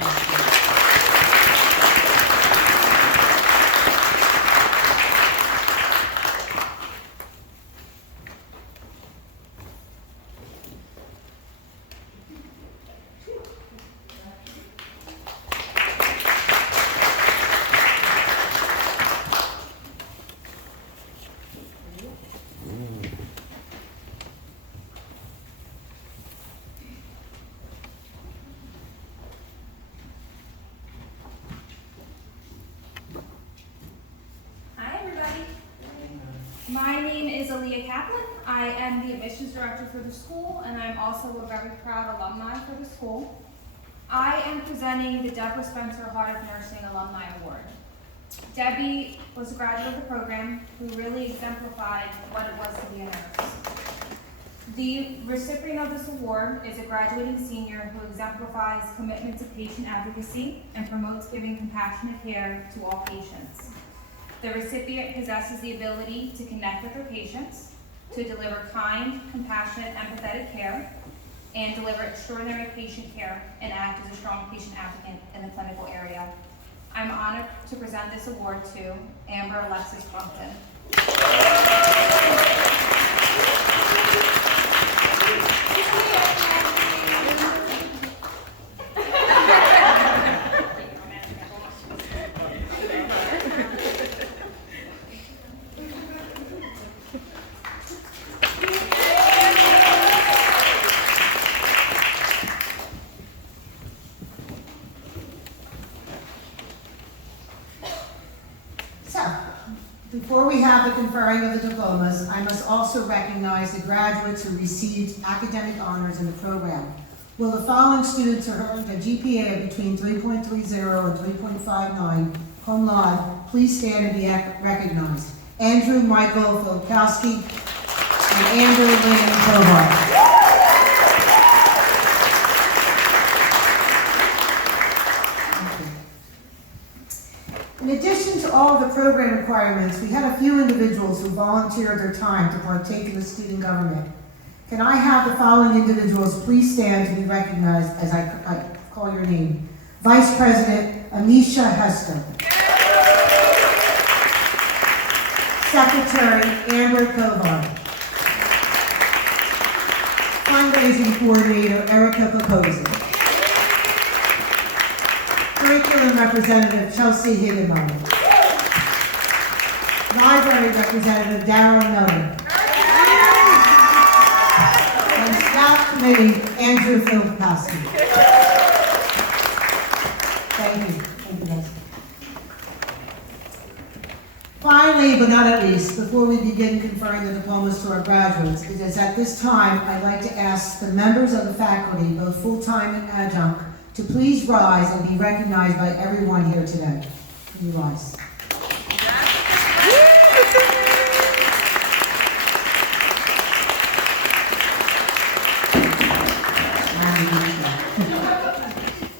My name is Aaliyah Kaplan. I am the admissions director for the school, and I'm also a very proud alumni for the school. I am presenting the Deborah Spencer Heart of Nursing Alumni Award. Debbie was a graduate of the program who really exemplified what it was to be a nurse. The recipient of this award is a graduating senior who exemplifies commitment to patient advocacy and promotes giving compassionate care to all patients. The recipient possesses the ability to connect with her patients, to deliver kind, compassionate, empathetic care, and deliver extraordinary patient care and act as a strong patient advocate in the clinical area. I'm honored to present this award to Amber Alexis Crumpton. Before we have the conferring of the diplomas, I must also recognize the graduates who received academic honors in the program. Will the following students who earned a GPA of between 3.30 and 3.59 cum laude please stand and be recognized? Andrew Michael Filipowski and Andrew Lynn Kovar. In addition to all of the program requirements, we had a few individuals who volunteered their time to partake in the student government. Can I have the following individuals please stand to be recognized as I call your name? Vice President Anisha Hester. Secretary Amber Kovar. Fundraising Coordinator Erica Capozzi. Curriculum Representative Chelsea Higginbotham. Library Representative Darrell Miller. And Staff Committee Andrew Filipowski. Thank you. Thank you, guys. Finally, but not at least, before we begin conferring the diplomas to our graduates, it is at this time I'd like to ask the members of the faculty, both full-time and adjunct, to please rise and be recognized by everyone here today. Can you rise?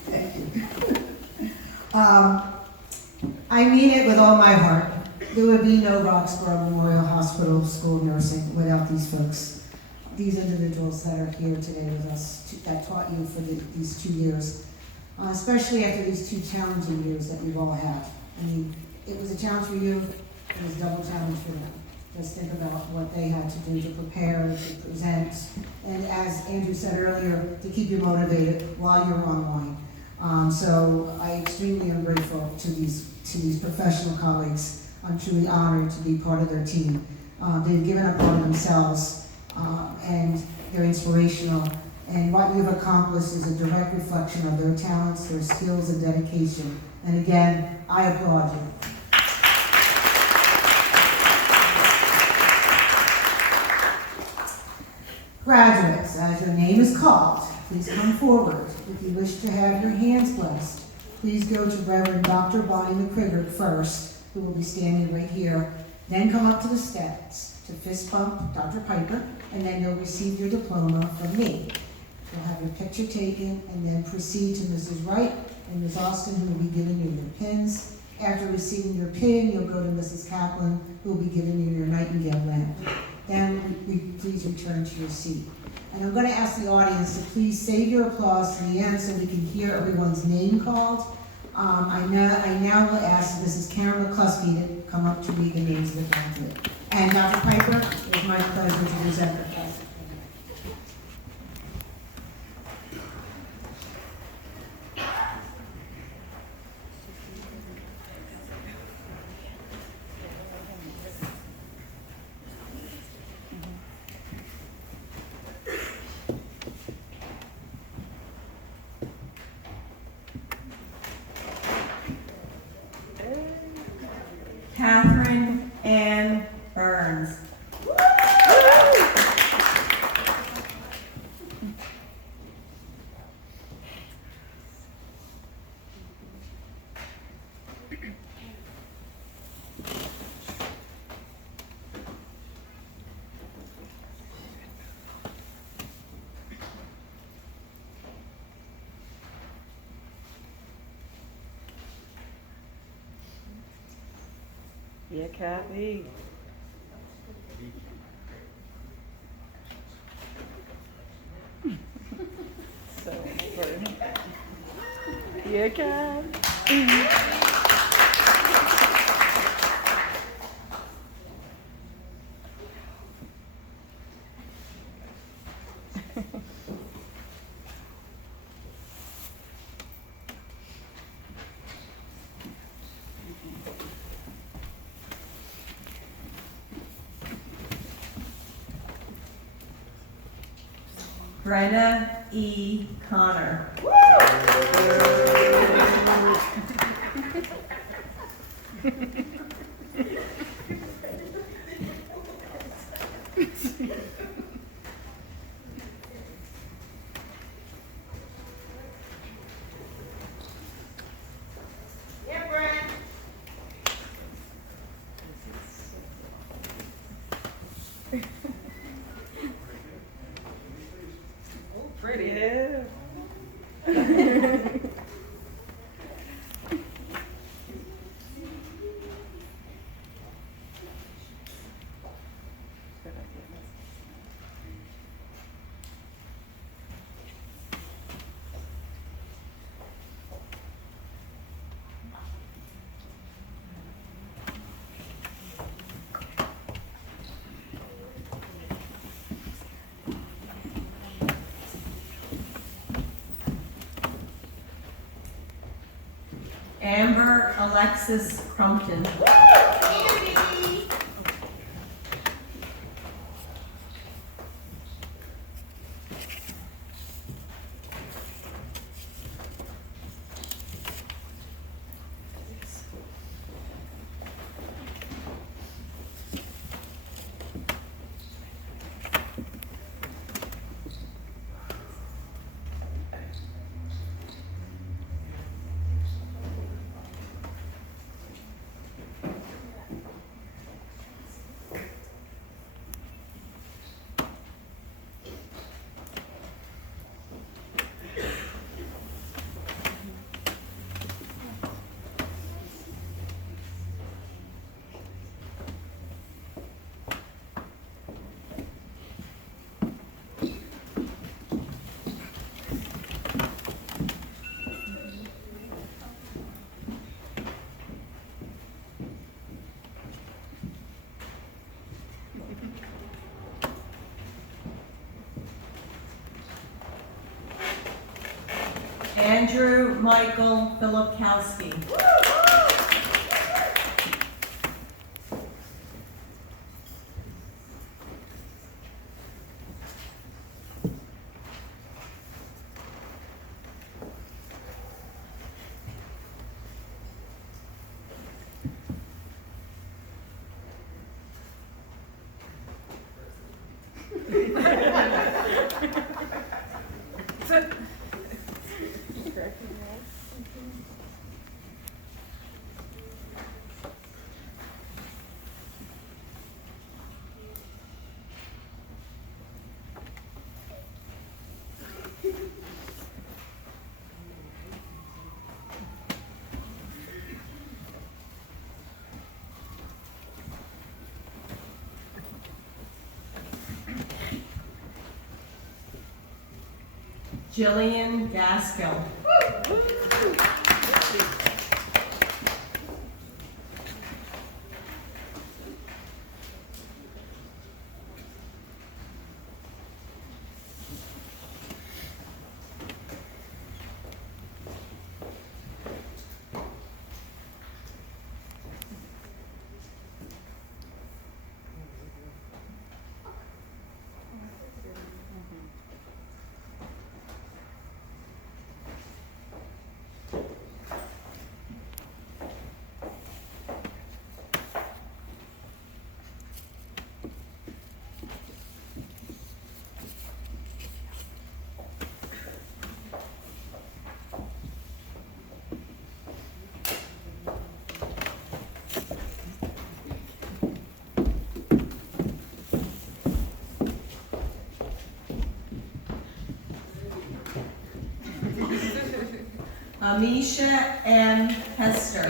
Thank you. I mean it with all my heart. There would be no Roxborough Memorial Hospital School of Nursing without these folks. These individuals that are here today with us, that taught you for these 2 years, especially after these 2 challenging years that we've all had. I mean, it was a challenge for you, it was a double challenge for them. Just think about what they had to do to prepare, to present, and as Andrew said earlier, to keep you motivated while you're online. So I extremely am grateful to these professional colleagues. I'm truly honored to be part of their team. They've given up on themselves, and they're inspirational. And what you've accomplished is a direct reflection of their talents, their skills, and dedication. And again, I applaud you. Graduates, as your name is called, please come forward. If you wish to have your hands blessed, please go to Reverend Dr. Bonnie McCriggert first, who will be standing right here. Then come up to the steps to fist bump Dr. Piper, and then you'll receive your diploma from me. You'll have your picture taken, and then proceed to Mrs. Wright and Ms. Austin, who will be giving you your pins. After receiving your pin, you'll go to Mrs. Kaplan, who will be giving you your Nightingale lamp. Then please return to your seat. And I'm going to ask the audience to please save your applause to the end so we can hear everyone's name called. I now will ask Mrs. Karen McCluskey to come up to read the names of the graduate. And Dr. Piper, it's my pleasure to present the class. Catherine Ann Burns. Yeah, Kathy. So funny. Yeah, Kat. Brenna E. Connor. Alexis Crumpton. Andrew Michael Filipkowski. Jillian Gaskill. Amisha M. Hester.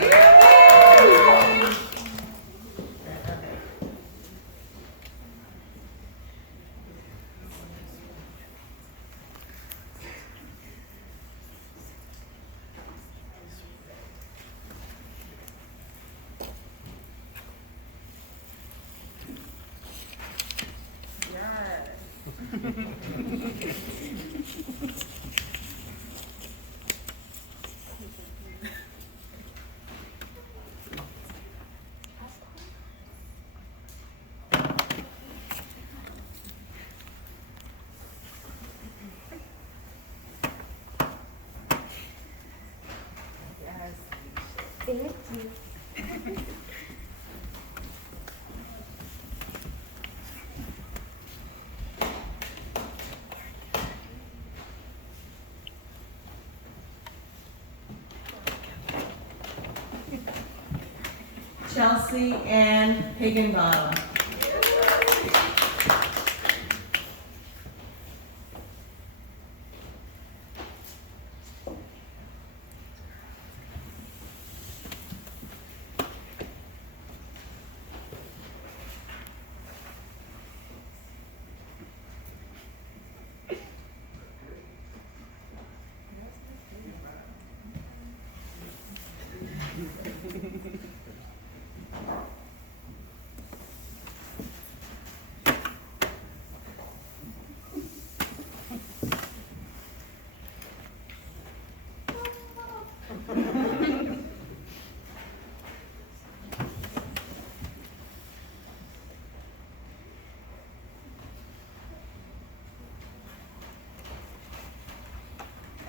Chelsea Ann Higginbottom.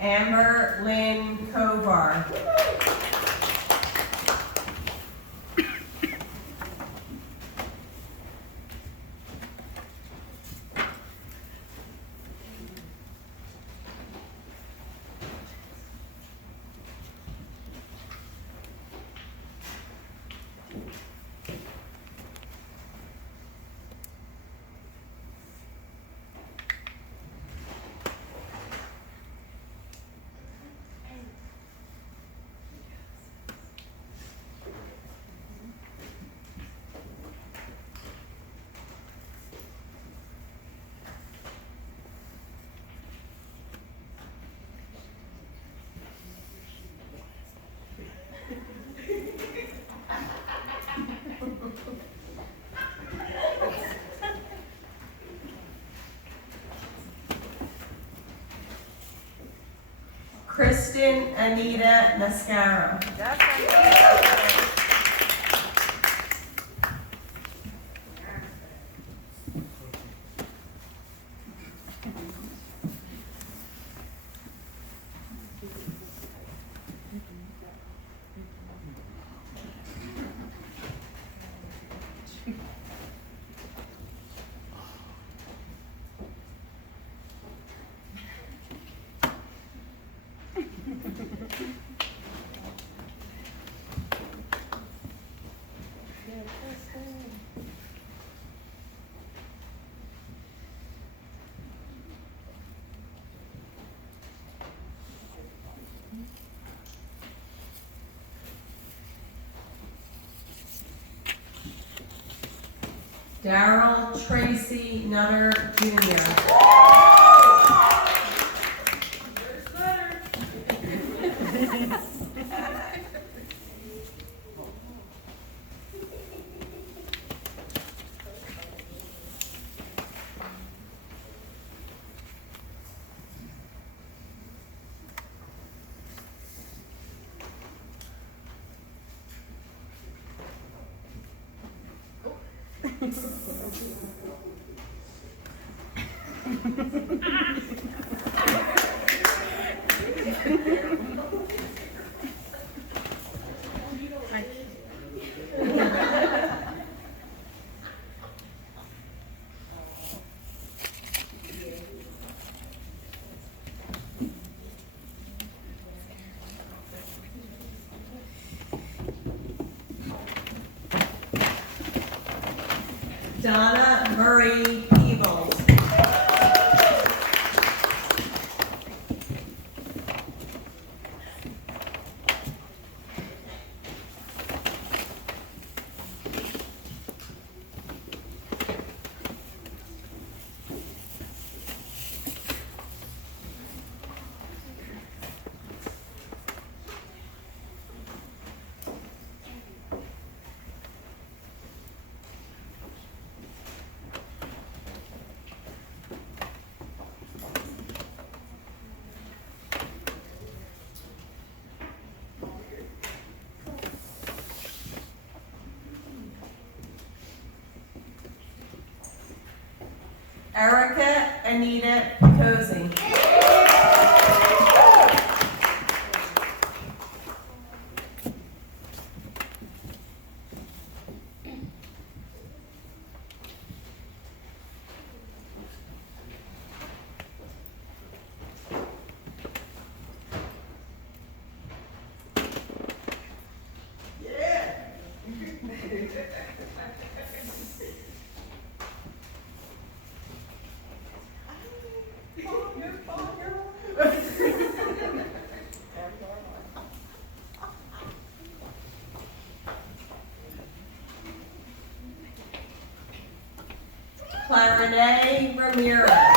Amber Lynn Kovar. Kristen Anita Mascaro. Daryl Tracy Nutter Jr. Donna Murray Peebles. Erica Anita Picozzi. Clarine Ramirez.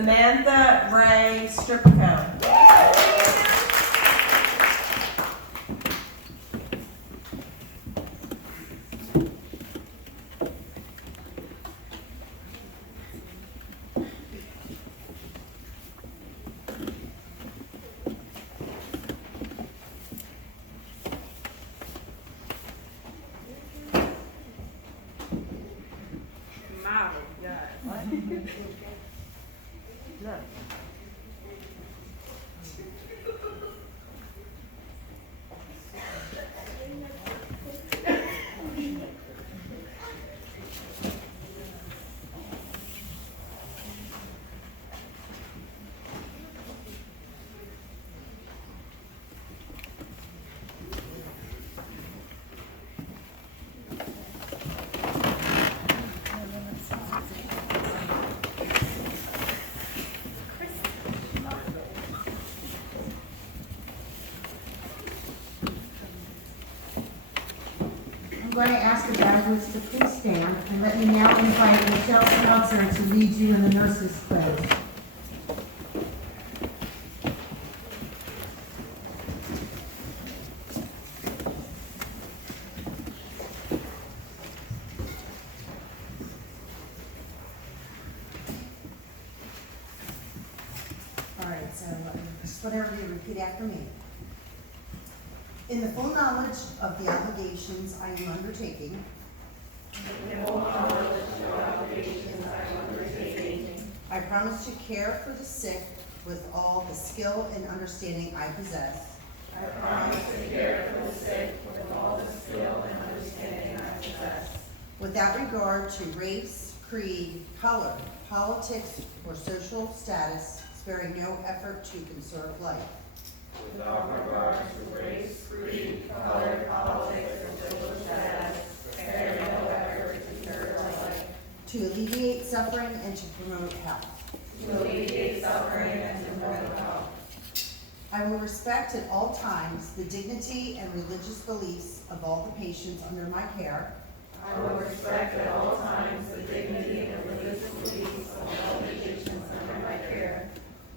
Samantha Ray Stripico. I'm going to ask the graduates to please stand and let me now invite Michelle Counsel to lead you in the nurses' pledge. All right, so just whatever you repeat after me. In the full knowledge of the obligations I am undertaking. I promise to care for the sick with all the skill and understanding I possess. Without regard to race, creed, color, politics, or social status, sparing no effort to conserve life. To alleviate suffering and to promote health. I will respect at all times the dignity and religious beliefs of all the patients under my care.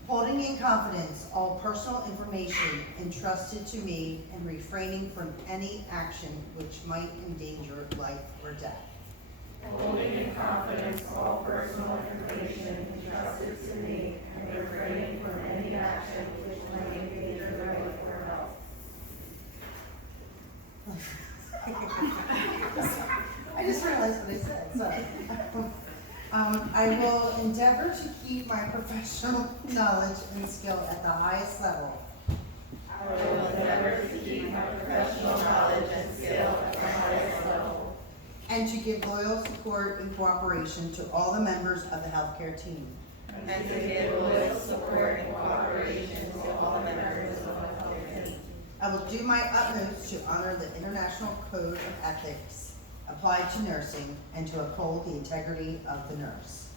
Holding in confidence all personal information entrusted to me and refraining from any action which might endanger life or death. I just realized what I said, sorry. I will endeavor to keep my professional knowledge and skill at the highest level. And to give loyal support and cooperation to all the members of the healthcare team. I will do my utmost to honor the International Code of Ethics applied to nursing and to uphold the integrity of the nurse.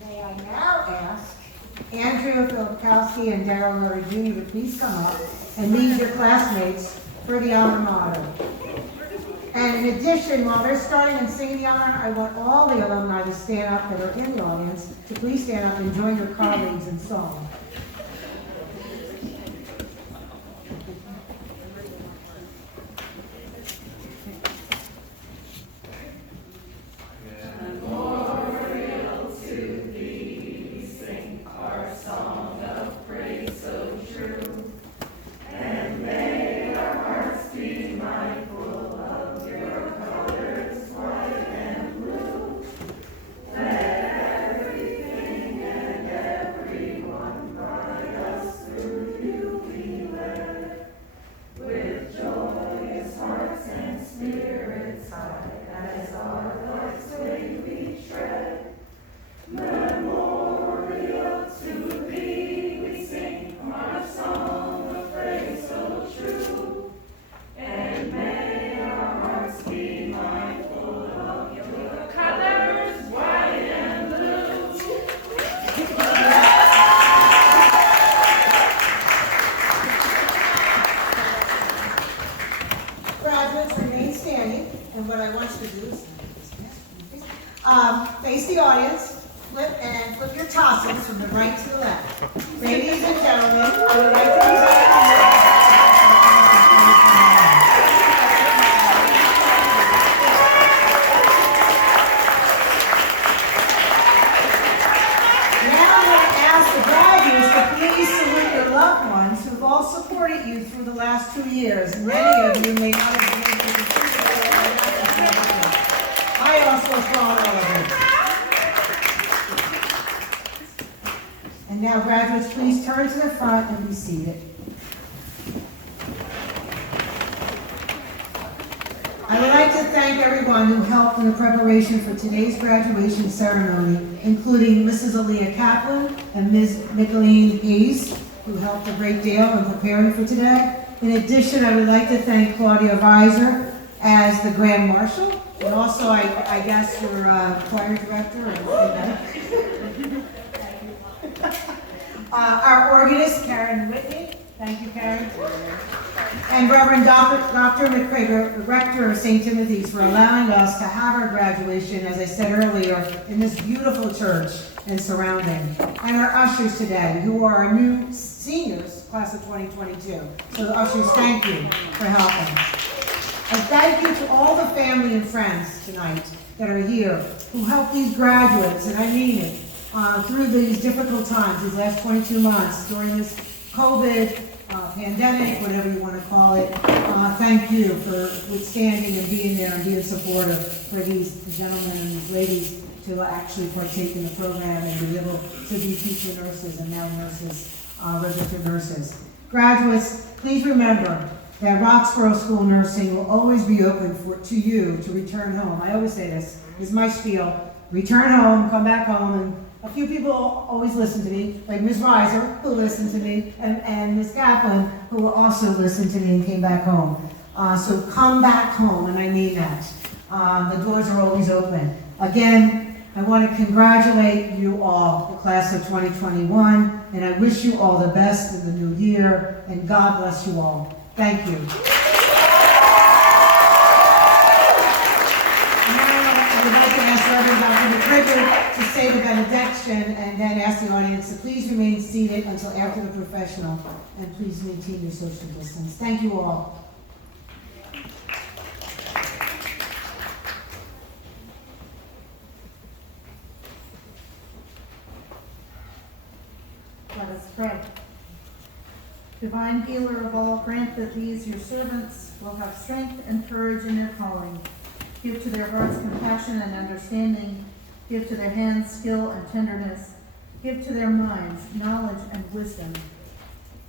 May I now ask Andrew Filipkowski and Daryl Murray Jr. to please come up and lead your classmates for the honor motto. And in addition, while they're starting and singing the honor, I want all the alumni to stand up that are in the audience to please stand up and join your colleagues in song. Ladies and gentlemen, I would like to present please salute your loved ones who've all supported you through the last 2 years. Many of you may not have been able to participate. I also applaud all of you. And now, graduates, please turn to the front and be seated. I would like to thank everyone who helped in the preparation for today's graduation ceremony, including Mrs. Aaliyah Kaplan and Ms. Mclennan, who helped a great deal in preparing for today. In addition, I would like to thank Claudia Visor as the Grand Marshal, and also, I guess, your choir director. Our organist, Karen Whitney. Thank you, Karen. And Reverend Dr. McCrager, the rector of St. Timothy's, for allowing us to have our graduation, as I said earlier, in this beautiful church and surrounding. And our ushers today, who are our new seniors, class of 2022. So the ushers, thank you for helping. And thank you to all the family and friends tonight that are here, who helped these graduates, and I mean it, through these difficult times, these last 22 months, during this COVID pandemic, whatever you want to call it. Thank you for withstanding and being there and being supportive for these gentlemen and these ladies to actually partake in the program and be able to be future nurses and now nurses, registered nurses. Graduates, please remember that Roxborough School Nursing will always be open to you to return home. I always say this is my spiel. Return home, come back home, and a few people always listen to me, like Ms. Reiser, who listened to me, and Ms. Kaplan, who also listened to me and came back home. So come back home, and I mean that. The doors are always open. Again, I want to congratulate you all, the class of 2021, and I wish you all the best in the new year, and God bless you all. Thank you. I would like to ask Reverend Dr. McCrager to say the benediction and then ask the audience to please remain seated until after the professional, and please maintain your social distance. Thank you all. Let us pray. Divine healer of all, grant that these, your servants, will have strength and courage in their calling. Give to their hearts compassion and understanding. Give to their hands skill and tenderness. Give to their minds knowledge and wisdom.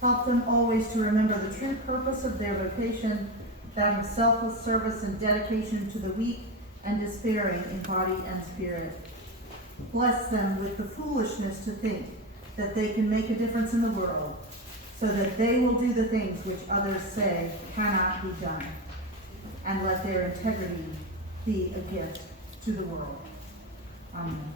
Help them always to remember the true purpose of their vocation, that of selfless service and dedication to the weak and despairing in body and spirit. Bless them with the foolishness to think that they can make a difference in the world, so that they will do the things which others say cannot be done, and let their integrity be a gift to the world. Amen.